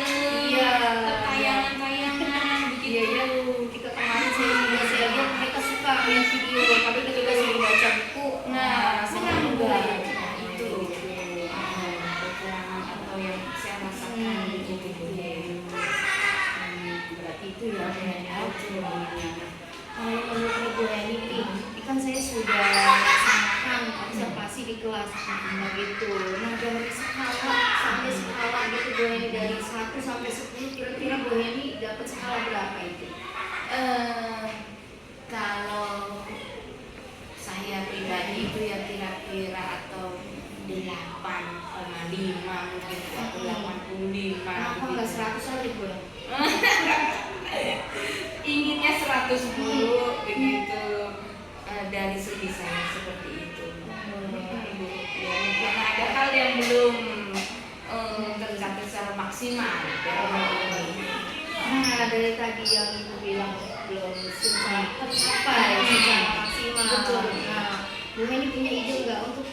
Iya. ke tayangan-tayangan Iya begitu. ya, ketika kemarin saya lihat mereka suka main video, tapi ketika sudah baca buku, Nah, rasanya kurang Bu. enggak. Nah, itu kekurangan atau yang saya rasakan begitu Bu. Berarti itu ya Bu Heni. Kalau menurut Bu Heni ini kan saya sudah melaksanakan observasi di kelas begitu. Nah dari skala sampai skala gitu Bu Heni dari 1 sampai 10 kira-kira Bu Heni dapat skala berapa itu? Kalau saya pribadi itu ya kira-kira atau 8,5 gitu atau 85 Kenapa nggak 100 aja Bu? Inginnya 100 dulu begitu. Dari segi saya seperti itu. Ya, mungkin ada hal yang belum tercapai secara maksimal. Nah dari tadi yang Ibu bilang belum tercapai secara maksimal. Betul. Nah Bu Heni punya ide nggak untuk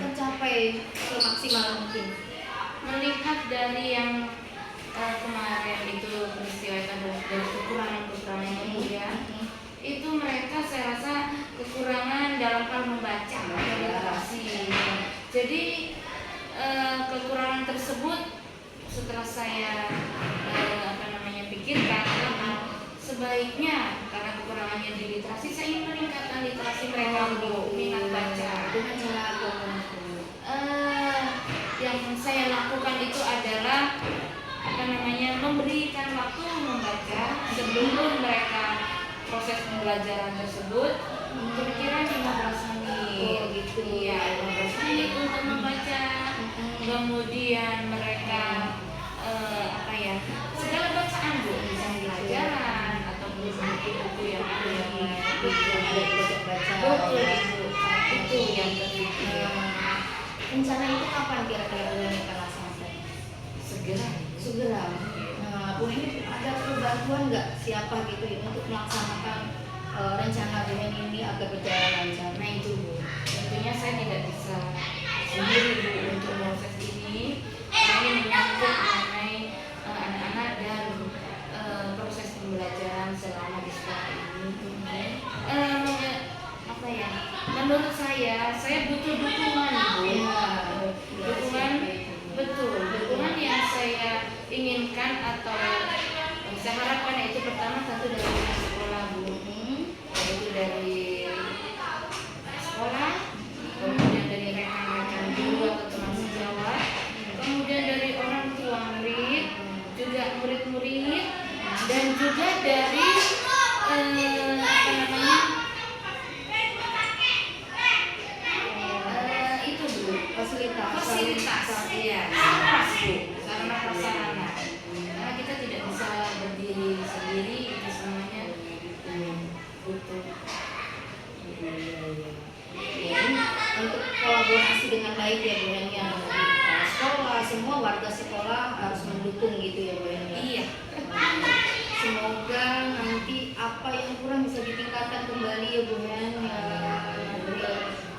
tercapai semaksimal mungkin? Melihat dari yang kemarin itu peristiwa itu adalah dari kekurangan-kekurangan itu ya, itu mereka saya rasa kekurangan dalam dalam hal membaca literasi. Jadi kekurangan tersebut setelah saya pikirkan, sebaiknya karena kekurangannya di literasi, saya ingin meningkatkan literasi mereka untuk minat baca. Dengan cara apa? Yang saya lakukan itu adalah memberikan waktu membaca sebelum mereka proses pembelajaran tersebut, kira-kira 15 menit. Oh, gitu. Ya, 15 menit untuk membaca. Kemudian mereka segala bacaan, Bu, misalnya pelajaran atau buku-buku yang ada yang baca. betul, Ibu. Itu yang ketiga. Rencana itu kapan kira-kira yang akan laksanakan? Segera. Nah, Bu ini ada bantuan nggak siapa gitu ya untuk melaksanakan rencana dengan ini agar berjalan lancar? Nah itu Bu. Tentunya saya tidak bisa sendiri, Bu, untuk proses ini. Kami menyangkut mengenai anak-anak dan proses pembelajaran selama di sekolah ini. Menurut saya butuh dukungan, Bu. Dukungan, betul. Dukungan yang saya inginkan atau saya harapkan itu pertama tentu dari pihak sekolah, Bu. Yaitu dari sekolah, kemudian dari rekan-rekan guru atau teman sejawat, kemudian dari orang tua murid, juga murid-murid, dan juga dari fasilitas, ya, sarana prasarana. Karena kita tidak bisa berdiri sendiri, itu semuanya butuh. Untuk kolaborasi dengan baik ya Bu ya, sekolah, semua warga sekolah harus mendukung gitu ya Bu ya. Iya. Semoga nanti apa yang kurang bisa ditingkatkan kembali ya Bu ya.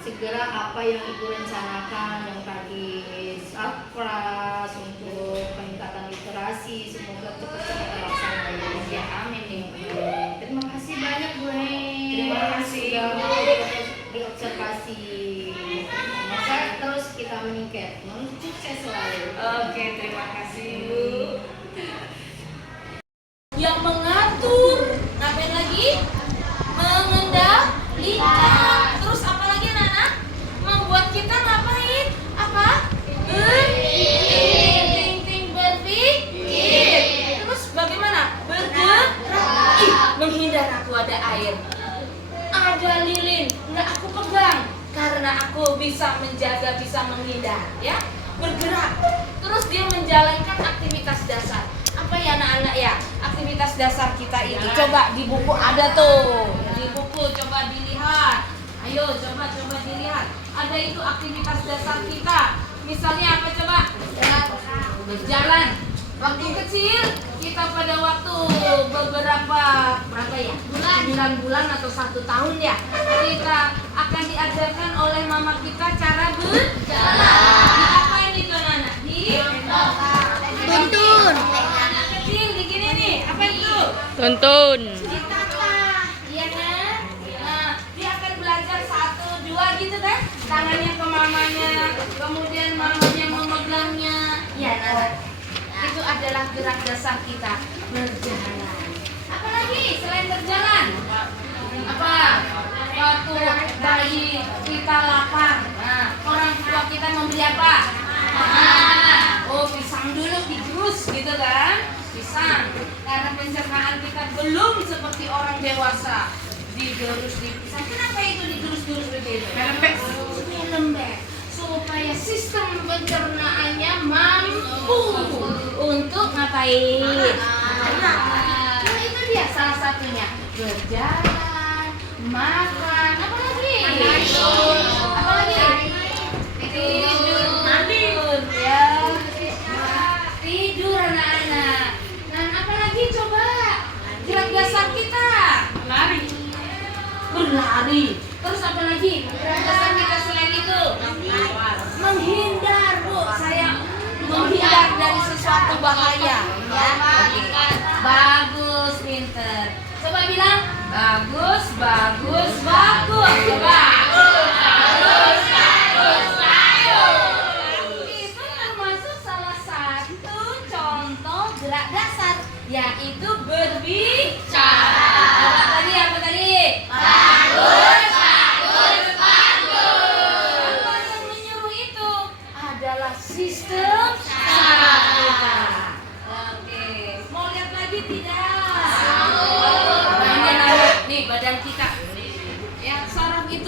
Segera apa yang Ibu rencanakan yang tadi Satpras untuk peningkatan literasi semoga cepat-cepat terlaksana ya. Amin. Terima kasih banyak Bu. Terima kasih sudah diobservasi. Semoga terus kita meningkat, sukses selalu. Oke, terima kasih, Bu. Yang mengatur, ngapain lagi? Mengendalikan. Terus apa lagi, anak-anak? Membuat kita ngapain? Apa? Berpikir. Terus bagaimana? Bergerak. Menghindar aku ada air. Ada lilin, nggak aku pegang karena aku bisa menjaga, bisa menghindar, ya. Bergerak. Terus dia menjalankan aktivitas dasar. Apa ya anak-anak ya? Aktivitas dasar kita ini. Coba di buku ada tuh. Di buku coba dilihat. Ayo coba dilihat. Ada itu aktivitas dasar kita. Misalnya apa coba? Berjalan. Waktu kecil kita pada waktu berapa ya? 9 bulan atau 1 tahun ya. Kita akan diajarkan oleh mama kita cara berjalan. Diapain itu anak? Tuntun. Anak kecil di gini nih. Apa itu? Tuntun. Ditata, iya kan? Nah, dia akan belajar 1, 2 gitu kan? Tangannya ke mamanya, kemudian mamanya memegangnya. Ya, nah, itu adalah gerak dasar kita berjalan. Apa lagi selain berjalan? Apa? Waktu bayi kita lapar, nah, orang tua kita memberi apa? Pisang dulu digerus gitu kan? Pisang. Karena pencernaan kita belum seperti orang dewasa. Digerus di pisang. Kenapa itu digerus-gerus begitu? Lembek. Supaya sistem pencernaannya mampu untuk ngapain? Nah, itu dia salah satunya. Berjalan, makan, apa lagi? Apa lagi? Tidur, ya. Tidur anak-anak. Dan apa lagi coba? Gerak dasar kita. Berlari. Terus apa lagi? Gerak dasar kita selain itu? Menghindar, Bu. Saya menghindar dari sesuatu bahaya. Ya. Oke. Bagus, pinter. Coba bilang bagus. Coba.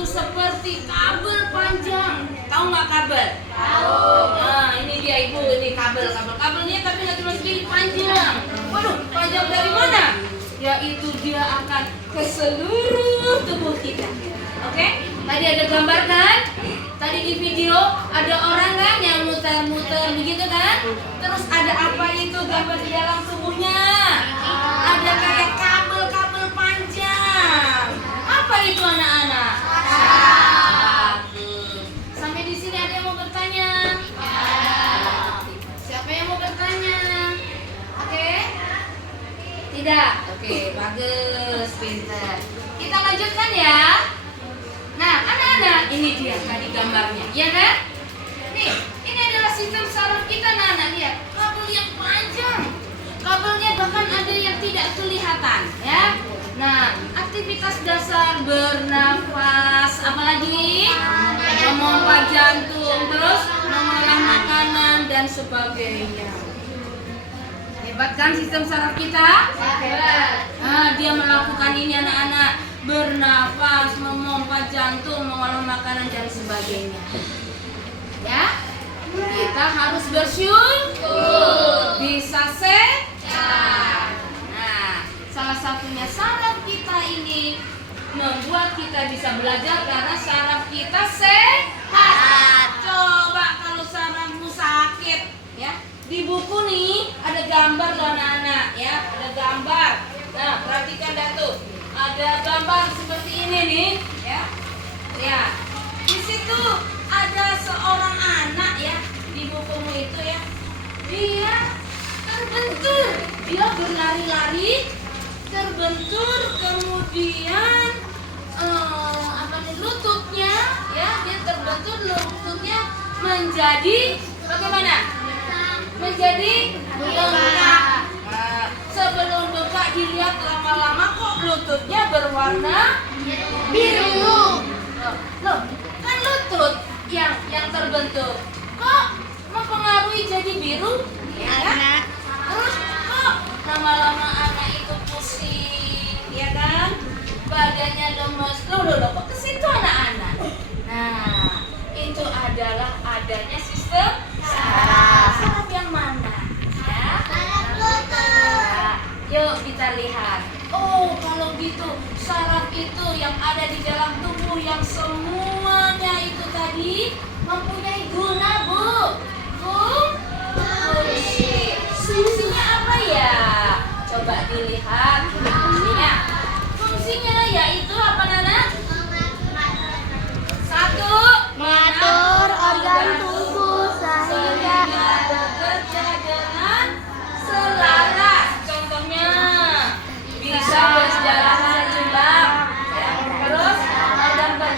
seperti kabel panjang. Tahu nggak kabel? Tahu. Nah, ini dia Ibu, ini kabelnya tapi nggak cuma segini, panjang. Waduh, panjang dari mana? Yaitu dia akan ke seluruh tubuh kita. Oke? Tadi ada gambar kan? Tadi di video ada orang kan yang muter-muter begitu kan? Terus ada apa itu gambar di dalam tubuhnya? Ada kayak kabel-kabel panjang. Apa itu anak-anak? Bagus. Sampai di sini ada yang mau bertanya? Siapa yang mau bertanya? Oke? Tidak? Oke, bagus, pintar. Kita lanjutkan ya. Nah, anak-anak, ini dia tadi gambarnya, ya kan? Nih, ini adalah sistem saraf kita, anak-anak, lihat. Kabel yang panjang. Kabelnya bahkan ada yang tidak kelihatan, ya. Nah, aktivitas dasar bernafas, apalagi memompa jantung, terus mengolah makanan dan sebagainya. Hebat kan sistem saraf kita? Hebat. Nah, dia melakukan ini anak-anak, bernafas, memompa jantung, mengolah makanan dan sebagainya. Ya, kita harus bersyukur bisa sehat. Nah, salah satunya saraf kita ini membuat kita bisa belajar karena saraf kita sehat. Coba kalau sarafmu sakit, ya. Di buku nih ada gambar loh anak-anak, ya, ada gambar. Nah, perhatikan dah tuh. Ada gambar seperti ini nih, ya. Lihat. Di situ ada seorang anak ya di bukumu itu ya. Dia terbentur, dia berlari-lari, terbentur, kemudian lututnya, ya, dia terbentur, lututnya menjadi bagaimana? Menjadi bengkak. Nah, sebelum bengkak dilihat lama-lama kok lututnya berwarna biru. Loh, kan lutut yang terbentuk kok mempengaruhi jadi biru? Ya kan? Terus kok lama-lama anak itu pusing, ya kan? Badannya lemes. Loh, kok ke situ anak-anak? Nah, itu adalah adanya sistem saraf. Saraf yang mana? Ya. Nah, yuk kita lihat. Oh, kalau gitu saraf itu yang ada di dalam tubuh yang semuanya itu tadi mempunyai guna, Bu. Fungsi. Fungsinya apa ya? Coba dilihat fungsinya. Fungsinya yaitu apa, Nana? Satu, Mengatur organ tubuh sehingga bekerja dengan selaras. Contohnya bisa berjalan seimbang. Ya. Terus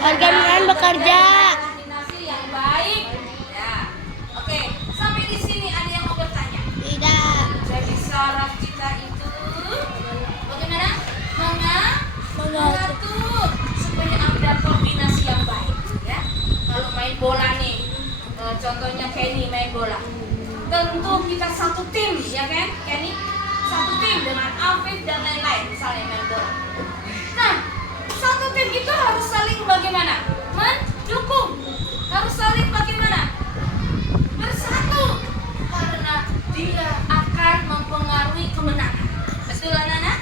organ bekerja. koordinasi yang baik. Ya. Oke, sampai di sini ada yang mau bertanya? Tidak. Jadi saraf kita itu bagaimana? Mengatur supaya ada koordinasi yang baik, ya. Kalau main bola nih, contohnya Kenny main bola. Tentu kita satu tim, ya kan? Kenny satu tim dengan Alvin dan lain-lain misalnya main bola. Nah, satu tim itu harus saling bagaimana? Mendukung. Harus saling bagaimana? Bersatu. Karena dia akan mempengaruhi kemenangan. Betul, anak-anak?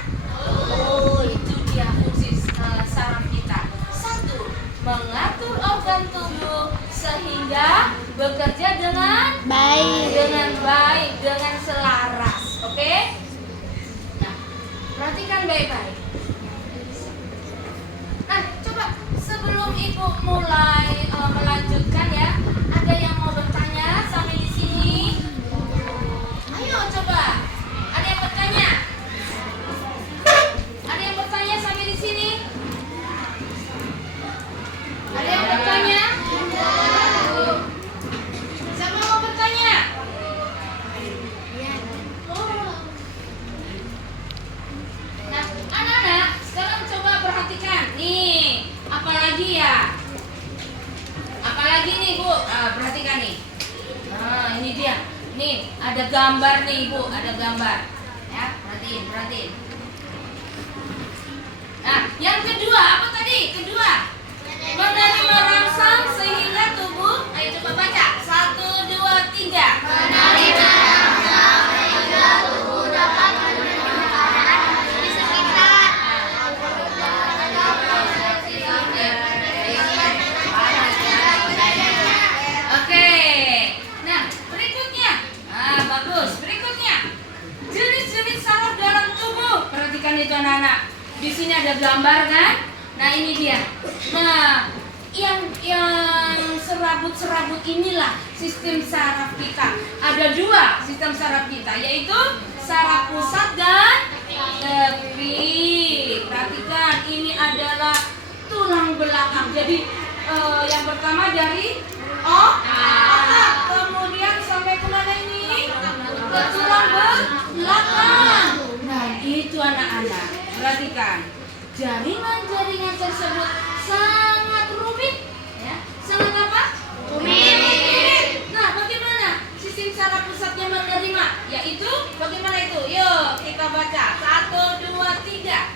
Oh, itu dia fungsi saraf kita. Satu, mengatur organ tubuh sehingga bekerja dengan baik, dengan selaras. Oke? Nah, perhatikan baik-baik. Nah, coba sebelum Ibu mulai melanjutkan ya, ada yang mau bertanya sampai di sini? Ayo coba. Ada yang bertanya? Ada yang bertanya sampai di sini? Ada yang bertanya? Siapa mau bertanya? Nah, anak-anak, sekarang coba perhatikan. Nih, apalagi ya? Apalagi nih, Bu? Perhatikan nih. Nah, ini dia. Nih, ada gambar nih, Bu. Ada gambar. Ya, perhatiin. Nah, yang kedua, apa tadi? Kedua. Menerima rangsang sehingga tubuh. Ayo coba baca. 1, 2, 3. Menerima rangsang sehingga tubuh dapat menerima keadaan di sekitar. Oke. Nah, berikutnya. Bagus. Berikutnya. Jenis-jenis saraf dalam tubuh. Perhatikan itu anak-anak. Di sini ada gambar kan? Nah, ini dia. Nah, yang serabut-serabut inilah sistem saraf kita. Ada 2 sistem saraf kita, yaitu saraf pusat dan tepi. Perhatikan, ini adalah tulang belakang. Jadi yang pertama dari otak, kemudian sampai kemana ini? Ke tulang belakang. Nah, itu anak-anak. Perhatikan, jaringan-jaringan tersebut sangat rumit, ya. Sangat apa? Rumit. Nah, bagaimana sistem saraf pusatnya menerima? Yaitu bagaimana itu? Yuk kita baca. 1, 2, 3.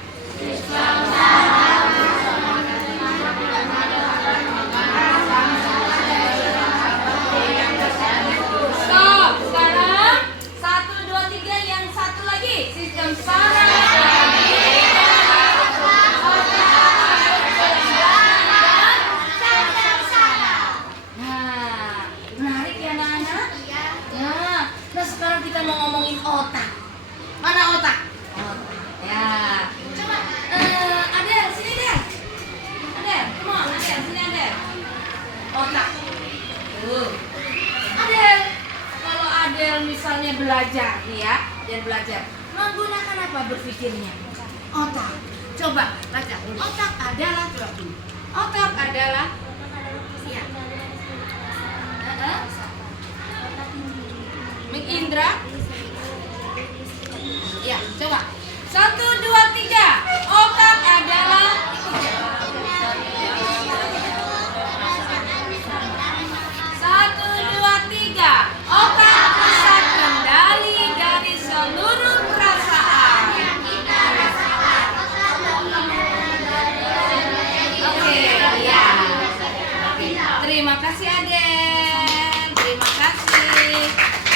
Stop. Sekarang 1, 2, 3 yang satu lagi. Sistem saraf. Nah, menarik ya anak-anak? Ya. Nah, sekarang kita mau ngomongin otak. Mana otak? Otak. Ya. Coba, Adel, sini Adel. Adel, come on, Adel, sini Adel. Otak. Tuh. Adel, kalau Adel misalnya belajar nih ya, dia belajar. Menggunakan apa berpikirnya? Otak. Coba baca. Otak adalah otak adalah ya. Mengindra. Ya, coba. 1, 2, 3. Otak adalah 1, 2, 3. Otak pusat kendali dari seluruh perasaan. Oke, ya. Terima kasih Aden. Terima kasih.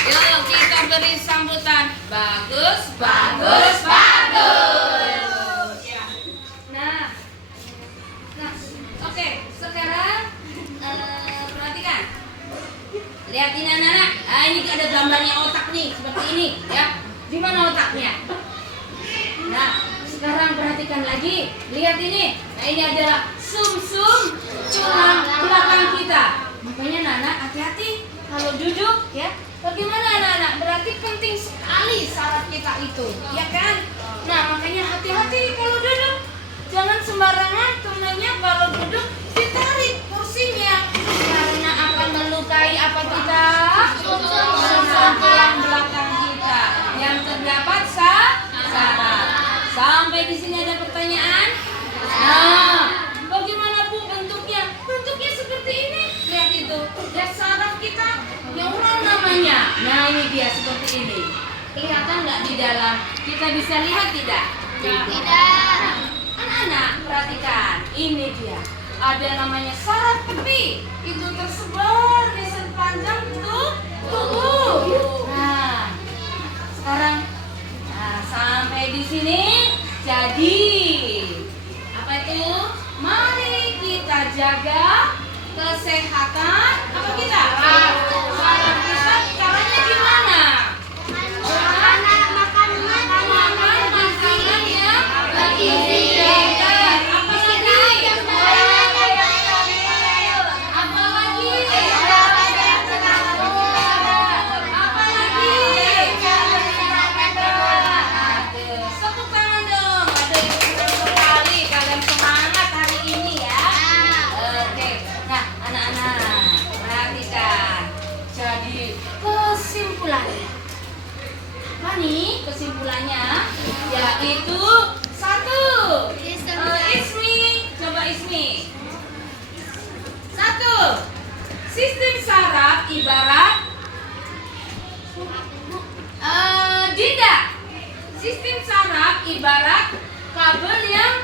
Yuk kita beri sambutan. Bagus, bagus, bagus. Nah, oke. Sekarang perhatikan. Lihat ini anak-anak. Nah, ini ada gambarnya otak nih, seperti ini, ya. Di mana otaknya? Nah, sekarang perhatikan lagi. Lihat ini. Nah, ini adalah sum-sum tulang belakang kita. Makanya anak-anak hati-hati kalau duduk, ya. Bagaimana anak-anak? Berarti penting sekali saraf kita itu, ya kan? Nah, makanya hati-hati kalau duduk. Jangan sembarangan temennya kalau duduk ditarik kursinya, karena akan melukai apa kita? Sum-sum tulang belakang kita yang terdapat saraf. Sampai di sini ada pertanyaan? Nah, bagaimana Bu bentuknya? Bentuknya seperti ini. Lihat itu. Lihat saraf kita. Neuron namanya. Nah, ini dia seperti ini. Kelihatan nggak di dalam? Kita bisa lihat tidak? Tidak. Anak-anak, perhatikan. Ini dia. Ada namanya saraf tepi. Itu tersebar di sepanjang tubuh. Nah, sekarang sampai di sini. Jadi, apa itu? Mari kita jaga kesehatan apa kita? Saraf kita. Caranya gimana? Makan Makanan yang bergizi. Apa lagi? Apa lagi? Apa lagi? Tepuk tangan dong. Ada yang senang sekali. Kalian semangat hari ini ya. Oke. Nah, anak-anak, perhatikan. Jadi kesimpulannya. Apa nih kesimpulannya? Yaitu 1. Ismi, coba Ismi. 1. Sistem saraf ibarat Dinda. Sistem saraf ibarat kabel yang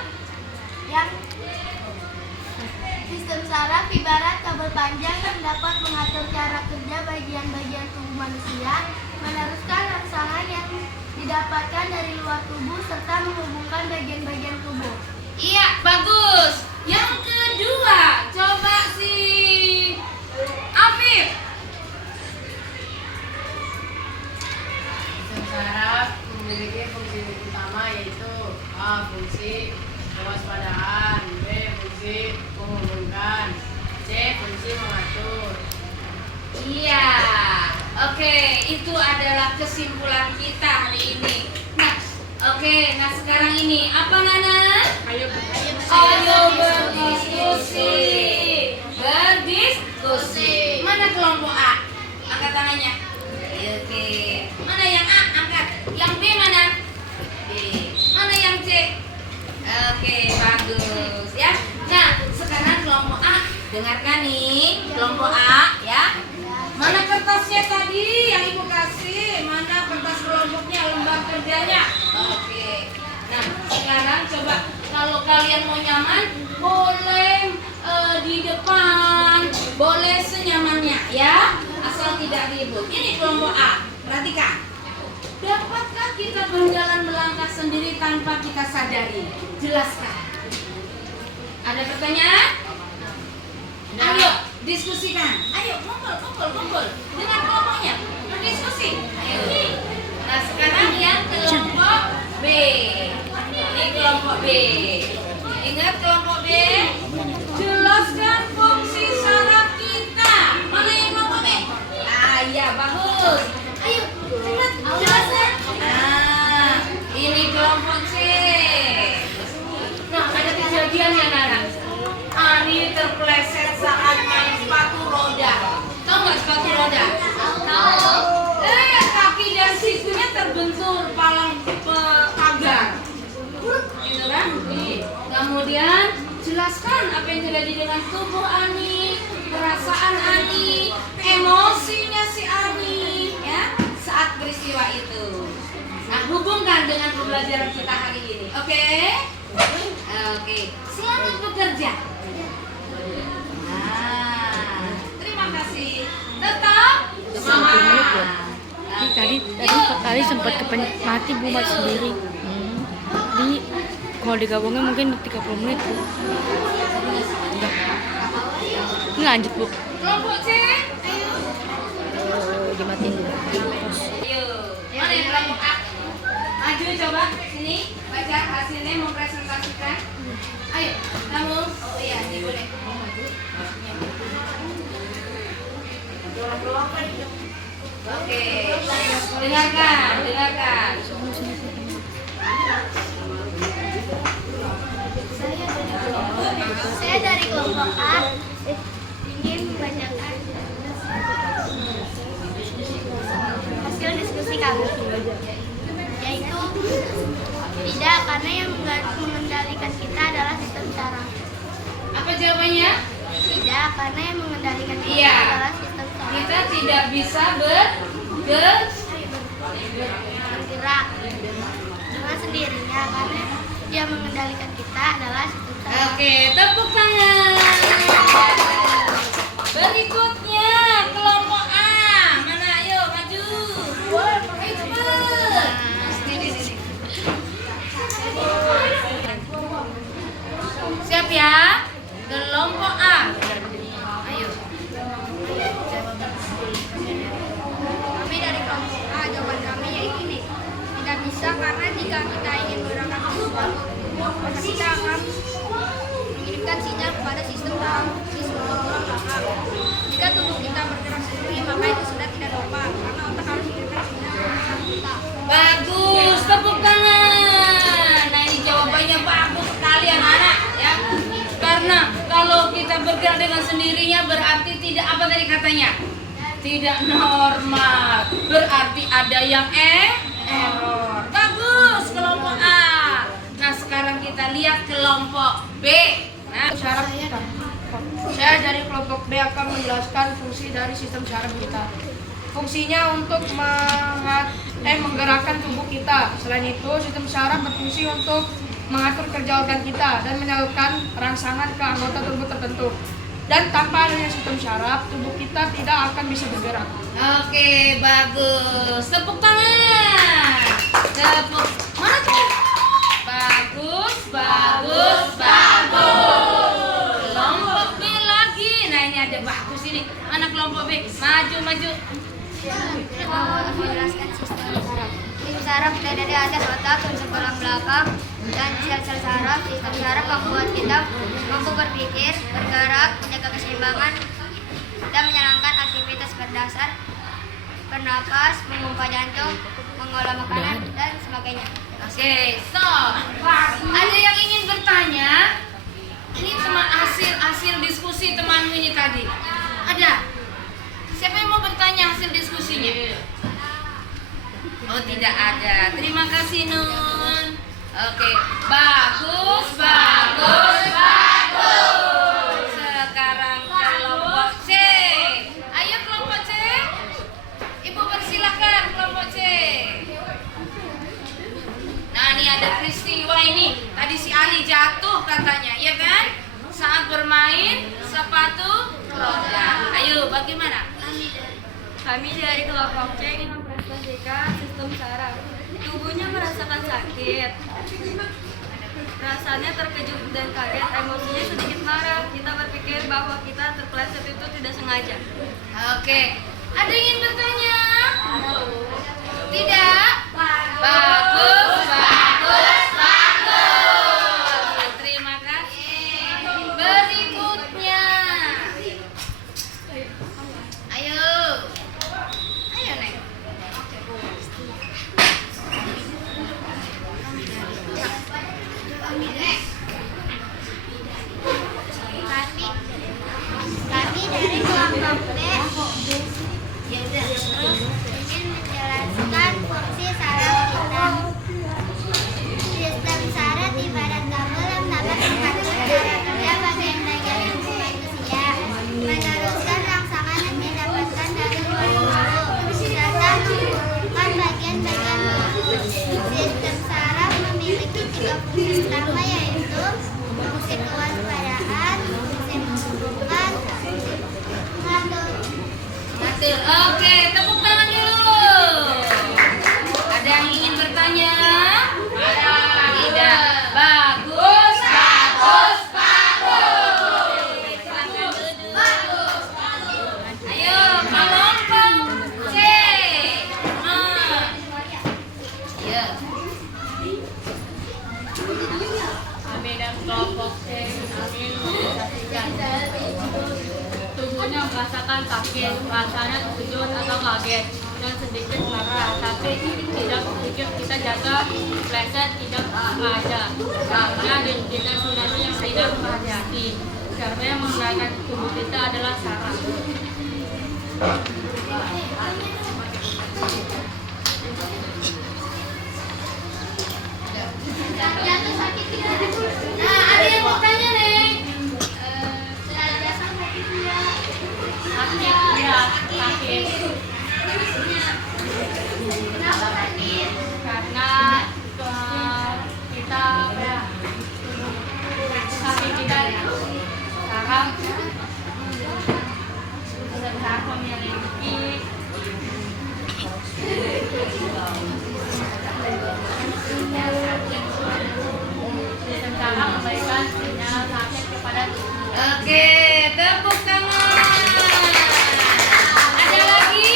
Sistem saraf ibarat kabel panjang yang dapat mengatur cara kerja bagian-bagian tubuh manusia, meneruskan rangsangan yang didapatkan dari luar tubuh, serta menghubungkan bagian-bagian tubuh. Iya, bagus. Yang kedua, coba si Afif. Sistem saraf memiliki fungsi utama yaitu A. Fungsi kewaspadaan, B. Fungsi menghubungkan, C. Fungsi mengatur. Iya. Oke, itu adalah kesimpulan kita hari ini. Nah, nah sekarang ini apa Nana? Ayo berdiskusi. Mana kelompok A? Angkat tangannya. Oke. Mana yang A? Angkat. Yang B mana? B. Mana yang C? Oke, bagus ya. Nah, sekarang kelompok A, dengarkan nih, kelompok A ya. Mana kertasnya tadi yang Ibu kasih? Mana kertas kelompoknya, lembar kerjanya? Oke. Nah, sekarang coba kalau kalian mau nyaman, boleh di depan, boleh senyamannya ya, asal tidak ribut. Ini kelompok A, perhatikan. Dapatkah kita berjalan melangkah sendiri tanpa kita sadari? Jelaskan. Ada pertanyaan? Ayo, diskusikan. Ayo, kumpul. Dengan kelompoknya, berdiskusi. Ayo. Nah, sekarang yang kelompok B. Ini kelompok B. Ingat kelompok B? Jelaskan fungsi saraf kita. Mana yang kelompok B? Ah, iya, bagus. Ayo, cepat, jelaskan. Nah, ini kelompok C. Nah, ada kejadian ya, Nana. Ani terpleset saat main sepatu roda. Tahu nggak sepatu roda? Tahu. Kaki dan sikunya terbentur palang pagar. Gitu kan? Kemudian jelaskan apa yang terjadi dengan tubuh Ani, perasaan Ani, emosinya si Ani, ya, saat peristiwa itu. Nah, hubungkan dengan pembelajaran kita hari ini, oke? Oke, selamat bekerja. Nah, terima kasih. Tetap semangat. Tadi Pak Ali sempat mati Bu Mat sendiri. Jadi kalau digabungin mungkin 30 menit Bu. Udah. Ini lanjut Bu. Kelompok C, ayo. Dimatiin dulu. Ayo, mana yang kelompok A? Maju coba sini, baca hasilnya, mempresentasikan. Ayo, kamu. Oh iya, ini boleh. Oke, dengarkan. Saya dari kelompok A ingin membacakan hasil diskusi kami, yaitu tidak, karena yang mengendalikan kita adalah sistem saraf. Apa jawabannya? Tidak, karena yang mengendalikan kita Iya. adalah sistem saraf. Kita tidak bisa bergerak. Bergerak dengan sendirinya, karena yang mengendalikan kita adalah sistem saraf. Oke, tepuk tangan. Berikutnya kelompok A. Mana? Ayo maju. Ayo cepat. Siap ya? Kelompok A. Ayo. Kami dari kelompok A, jawaban kami yaitu ini. Tidak bisa, karena jika kita ingin menggerakkan tubuh, maka kita akan mengirimkan sinyal kepada sistem tulang belakang. Jika tubuh kita bergerak sendiri, maka itu sudah tidak normal, karena otak harus mengirimkan sinyal ke otak kita. Bagus, tepuk tangan. Nah, ini jawabannya bagus sekali anak-anak ya. Karena kalau kita bergerak dengan sendirinya berarti tidak, apa tadi katanya? Tidak normal. Berarti ada yang error. Bagus kelompok A. Nah, sekarang kita lihat kelompok B. Nah, Saraf kita. Saya dari kelompok B akan menjelaskan fungsi dari sistem saraf kita. Fungsinya untuk menggerakkan tubuh kita. Selain itu, sistem saraf berfungsi untuk mengatur kerja organ kita dan menyalurkan rangsangan ke anggota tubuh tertentu. Dan tanpa adanya sistem syaraf, tubuh kita tidak akan bisa bergerak. Oke, bagus. Tepuk tangan. Tepuk. Mana tuh? Bagus, bagus, bagus. Kelompok B lagi. Nah, ini ada bagus ini. Anak kelompok B. Maju, maju. Menjelaskan sistem saraf. Sistem saraf berada di atas otak, tulang belakang, dan sel-sel saraf. Sistem saraf membuat kita mampu berpikir, bergerak, menjaga keseimbangan, dan menjalankan aktivitas berdasar bernapas, memompa jantung, mengolah makanan, dan sebagainya. Oke, stop. Ada yang ingin bertanya? Ini cuma hasil diskusi temanmu ini tadi. Ada? Siapa yang mau bertanya hasil diskusinya? Oh, tidak ada. Terima kasih, Nun. Oke, bagus, bagus, bagus. Sekarang kelompok C. Ayo kelompok C. Ibu persilakan kelompok C. Nah, ini ada peristiwa ini. Tadi si Ali jatuh katanya, ya kan? Saat bermain sepatu roda. Ayo, bagaimana? Kami dari kelompok C ingin mempresentasikan sistem saraf. Tubuhnya merasakan sakit. Rasanya terkejut dan kaget, emosinya sedikit marah. Kita berpikir bahwa kita terpeleset itu tidak sengaja. Oke. Ada yang ingin bertanya? Tidak? Bagus, bagus, bagus. Terima kasih. Berikutnya. Ayo. Ayo, Neng. Kami dari kelompok B ingin menjelaskan fungsi saraf kita. Sistem saraf ibarat kabel yang dapat mengatur cara kerja bagian-bagian tubuh manusia, meneruskan rangsangan yang didapatkan dari luar tubuh, serta menghubungkan bagian-bagian tubuh. Sistem saraf memiliki 3 fungsi utama, yaitu fungsi kewaspadaan, fungsi menghubungkan, fungsi mengatur. Betul. Oke, tepuk tangan dulu. Ada yang ingin bertanya? Tidak. Bagus, bagus, bagus. Ayo, kelompok C. Ya. Kami dan kelompok C ingin mempresentasikan tubuhnya merasakan sakit, rasanya terkejut atau kaget, dan sedikit marah. Tapi tidak berpikir kita jaga pleset tidak sengaja, karena diri kita sebenarnya yang tidak berhati-hati. Karena yang menggerakkan tubuh kita adalah saraf. Nah, ada yang mau tanya, Neng? Sakit, ya, sakit. Kenapa sakit? Karena kita kaki kita saraf saraf memiliki sistem saraf memberikan sinyal sakit kepada tubuh. Oke, tepuk tangan. Ada lagi?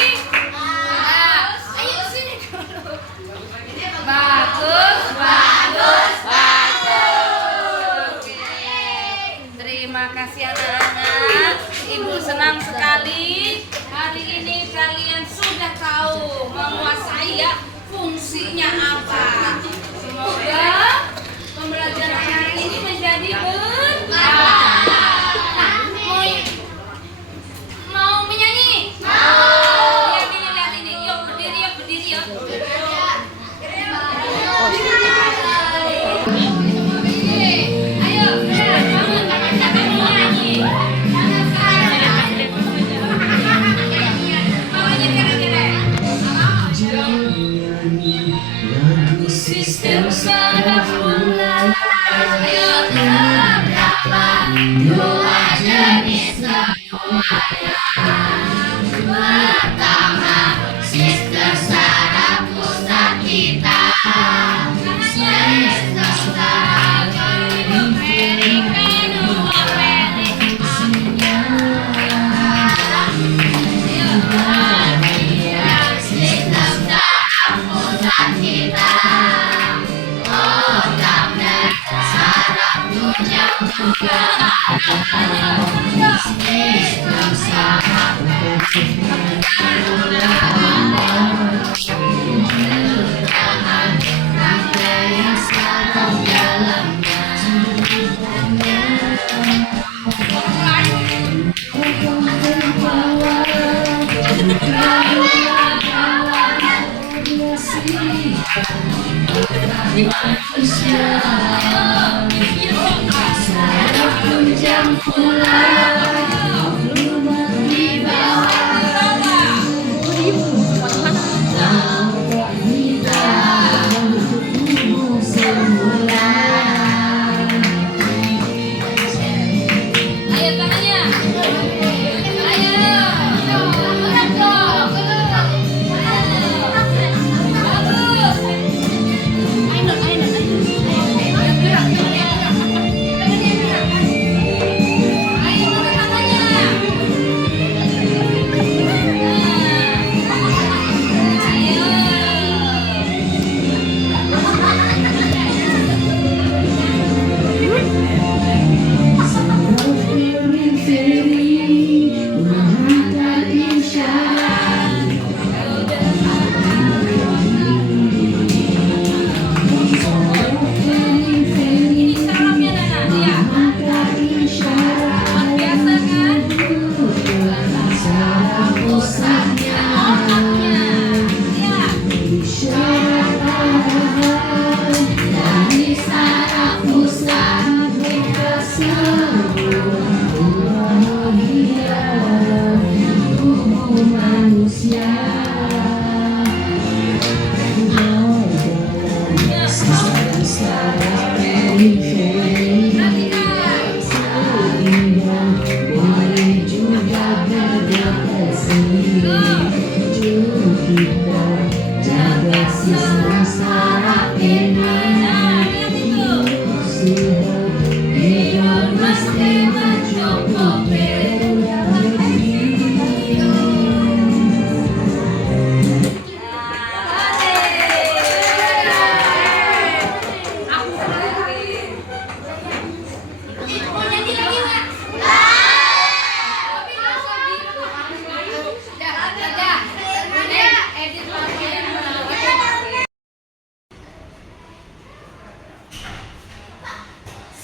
Ayo sini dulu. Bagus, bagus, bagus. Terima kasih anak-anak. Ibu senang sekali. Hari ini kalian sudah tahu menguasai ya fungsinya apa. Semoga pembelajaran hari ini menjadi bermanfaat. Mau menyanyi? Mau. Lihat ini. Yuk berdiri yuk. Ayo, bangun. Siapa yang mau nyanyi? Bawanya kere-kere. Sistem saraf mulai Ayo tangannya. Ayo. Gerak dong. Bagus. Ayo tangannya. Ini sarafnya Nana, ya. Luar biasa kan? Otaknya. Ya.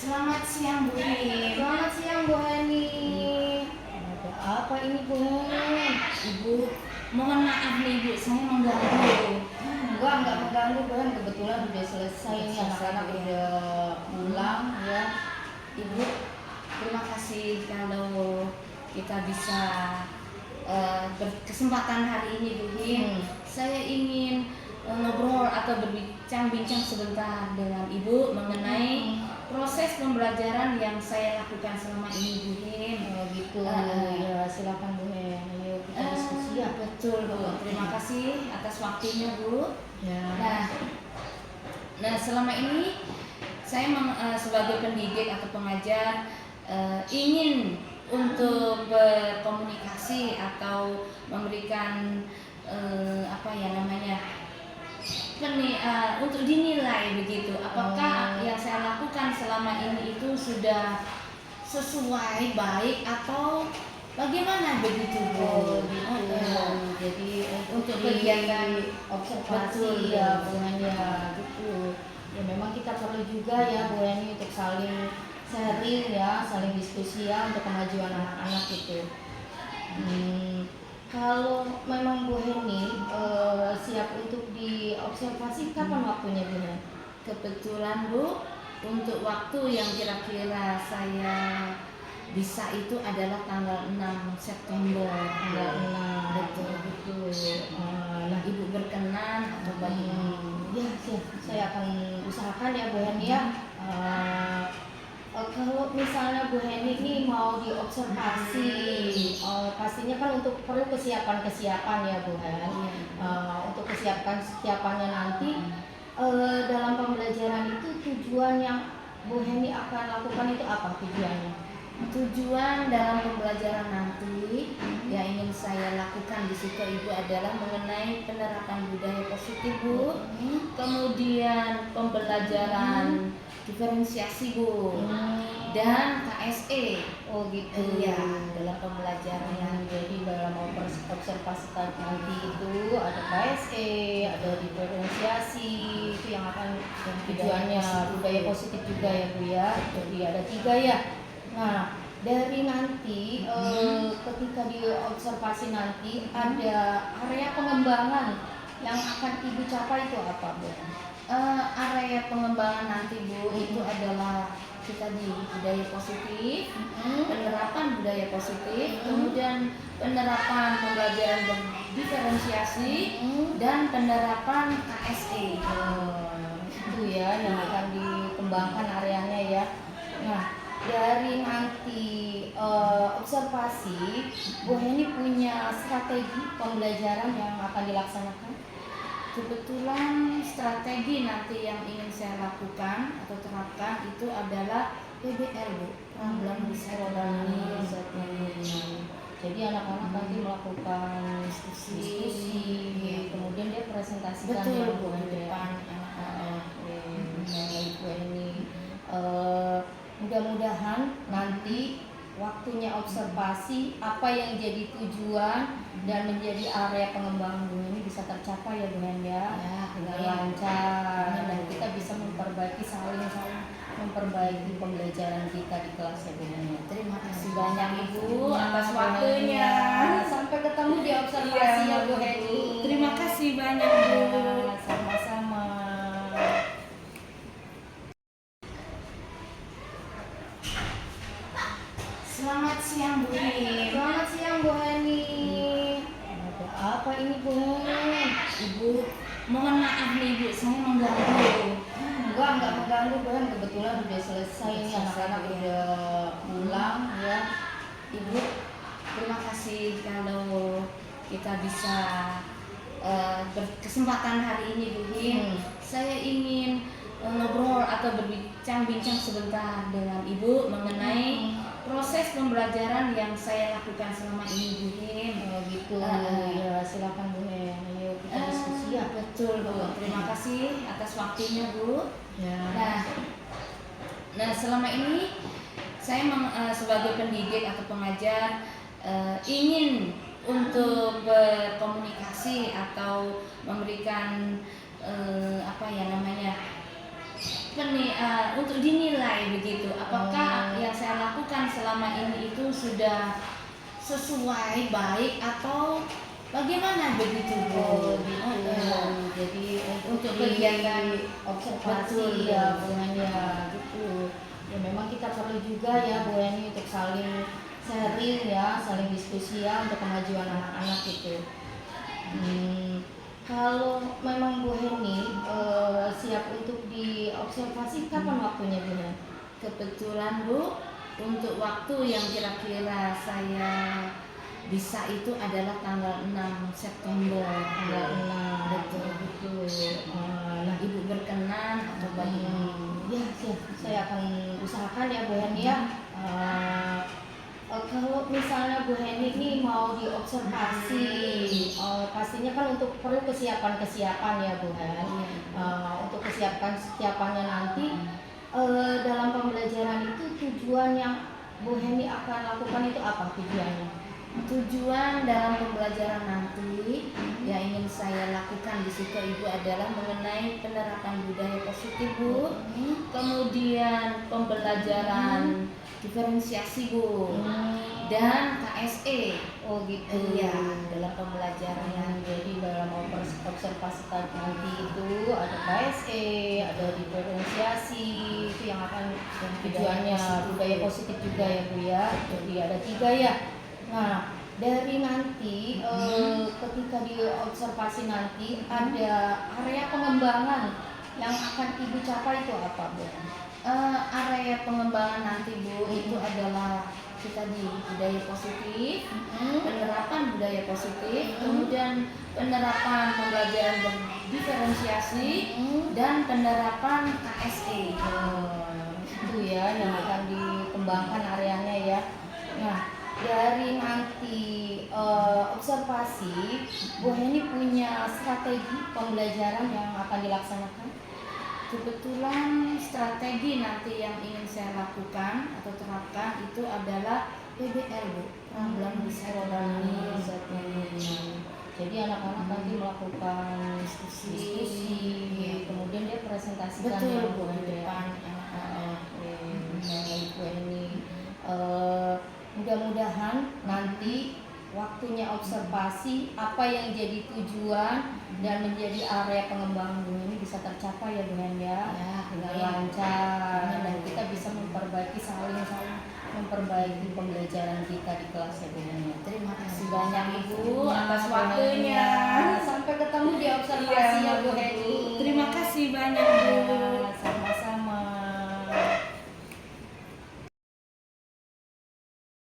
Selamat siang Bu Heni. Selamat siang Bu Heni. Ada apa ini Bu Heni? Ibu, mohon maaf nih Ibu, saya mengganggu. Enggak mengganggu Bu Heni. Kebetulan udah selesai nih, anak-anak udah pulang ya. Ibu, terima kasih kalau kita bisa berkesempatan hari ini Bu Hin. Saya ingin ngobrol atau berbincang-bincang sebentar dengan Ibu mengenai proses pembelajaran yang saya lakukan selama ini Bu Hin. Gitu. Ya, silakan Bu Heni. Ayo kita diskusi ya. Betul Bu, terima kasih atas waktunya Bu. Ya. Nah selama ini saya sebagai pendidik atau pengajar ingin untuk berkomunikasi atau memberikan untuk dinilai begitu. Apakah yang saya lakukan selama ini itu sudah sesuai baik atau bagaimana begitu Bu? Jadi Untuk kegiatan observasi ya Bu Heni ya gitu. Ya memang kita perlu juga ya Bu Heni untuk saling sharing ya, saling diskusi ya untuk kemajuan anak-anak gitu. Kalau memang Bu Heni siap untuk diobservasi, kapan waktunya Bu Heni? Kebetulan Bu, untuk waktu yang kira-kira saya bisa itu adalah tanggal 6 September. Tanggal 6. Betul. Nah, Ibu berkenan atau bagaimana? Ya, saya akan usahakan ya Bu Heni ya. Kalau misalnya Bu Heni ini mau diobservasi pastinya kan untuk perlu kesiapan ya Bu Hen. Untuk kesiapannya nanti dalam pembelajaran itu tujuan yang Bu Heni akan lakukan itu apa tujuannya? Tujuan dalam pembelajaran nanti yang ingin saya lakukan di situ Ibu adalah mengenai penerapan budaya positif Bu, kemudian pembelajaran diferensiasi Bu, dan KSE. Oh gitu. Iya, dalam pembelajaran. Jadi dalam observasi nanti itu ada KSE, ada diferensiasi, itu yang akan tujuannya budaya positif juga ya Bu ya. Jadi ada 3 ya. Nah, dari nanti ketika di observasi nanti ada area pengembangan yang akan Ibu capai itu apa Bu? Area pengembangan nanti Bu itu adalah kita di budaya positif, penerapan budaya positif, kemudian penerapan pembelajaran diferensiasi dan penerapan KSE. Itu ya yang akan dikembangkan areanya ya. Nah, dari nanti observasi, Bu Heni punya strategi pembelajaran yang akan dilaksanakan? Kebetulan strategi nanti yang ingin saya lakukan atau terapkan itu adalah PBL Bu, program riset dan Jadi anak-anak nanti melakukan diskusi, kemudian dia presentasikan betul ya, Bu di ya. depan anak-anak. Bu Heni. Mudah-mudahan nanti waktunya observasi apa yang jadi tujuan dan menjadi area pengembangan Bu Heni bisa tercapai ya Bu Heni ya, dengan lancar dan kita bisa saling memperbaiki pembelajaran kita di kelas ya Bu Heni. Terima kasih banyak Ibu atas waktunya. Sampai ketemu di observasi ya Bu Heni. Terima kasih banyak Bu. Sama-sama. Selamat siang Bu Heni. Selamat siang Bu Heni. Ada apa ini Bu Heni? Ibu, mohon maaf nih Ibu, saya mengganggu. Enggak mengganggu Bu Heni, kebetulan udah selesai nih anak-anak udah pulang ya. Ibu, terima kasih kalau kita bisa berkesempatan hari ini Bu Heni. Saya ingin ngobrol atau berbincang-bincang sebentar dengan Ibu mengenai proses pembelajaran yang saya lakukan selama ini Bu Heni. Gitu. Ya silakan Bu Heni. Ayo kita diskusi ya. Betul Bu. Terima kasih atas waktunya Bu. Ya. Nah selama ini saya sebagai pendidik atau pengajar ingin untuk berkomunikasi atau memberikan untuk dinilai begitu. Apakah yang saya lakukan selama ini itu sudah sesuai baik atau bagaimana begitu Bu? Jadi Untuk kegiatan observasi betul, ya Bu Heni ya gitu. Ya memang kita perlu juga ya Bu Heni untuk saling sharing ya, saling diskusi ya untuk kemajuan anak-anak gitu. Kalau memang Bu Heni siap untuk diobservasi, kapan waktunya Bu Heni? Kebetulan Bu, untuk waktu yang kira-kira saya bisa itu adalah tanggal 6 September. Tanggal 6. Betul. Nah, Ibu berkenan atau bagaimana? ya saya akan usahakan ya Bu Heni ya. Kalau misalnya Bu Heni ini mau diobservasi, pastinya kan untuk perlu kesiapan ya Bu Heni. Untuk kesiapannya nanti dalam pembelajaran itu tujuan yang Bu Heni akan lakukan itu apa tujuannya? Tujuan dalam pembelajaran nanti yang ingin saya lakukan di situ Ibu adalah mengenai penerapan budaya positif Bu, kemudian pembelajaran diferensiasi Bu, dan KSE. Oh gitu. Iya, dalam pembelajaran. Jadi dalam observasi nanti itu ada KSE, ada diferensiasi, itu yang akan tujuannya budaya positif juga ya Bu ya. Jadi ada 3 ya. Nah, dari nanti ketika di observasi nanti ada area pengembangan yang akan Ibu capai itu apa Bu? Area pengembangan nanti Bu itu adalah kita di budaya positif, penerapan budaya positif, kemudian penerapan pembelajaran berdiferensiasi, dan penerapan KSE. Itu ya yang akan dikembangkan areanya ya. Nah, dari nanti observasi, Bu Heni punya strategi pembelajaran yang akan dilaksanakan. Kebetulan strategi nanti yang ingin saya lakukan atau terapkan itu adalah PBL, Bu, problem learning. Jadi anak-anak nanti melakukan diskusi, kemudian dia presentasikan Betul, Bu, di di depan anak-anak. Bu Heni, mudah-mudahan nanti waktunya observasi apa yang jadi tujuan dan menjadi area pengembangan Bu Heni bisa tercapai ya Bu Heni ya, dengan lancar, dan kita bisa saling memperbaiki pembelajaran kita di kelas ya Bu Heni. Terima kasih banyak Ibu Ya, atas Bu Heni. waktunya. Sampai ketemu di observasi ya Bu Heni. Terima kasih banyak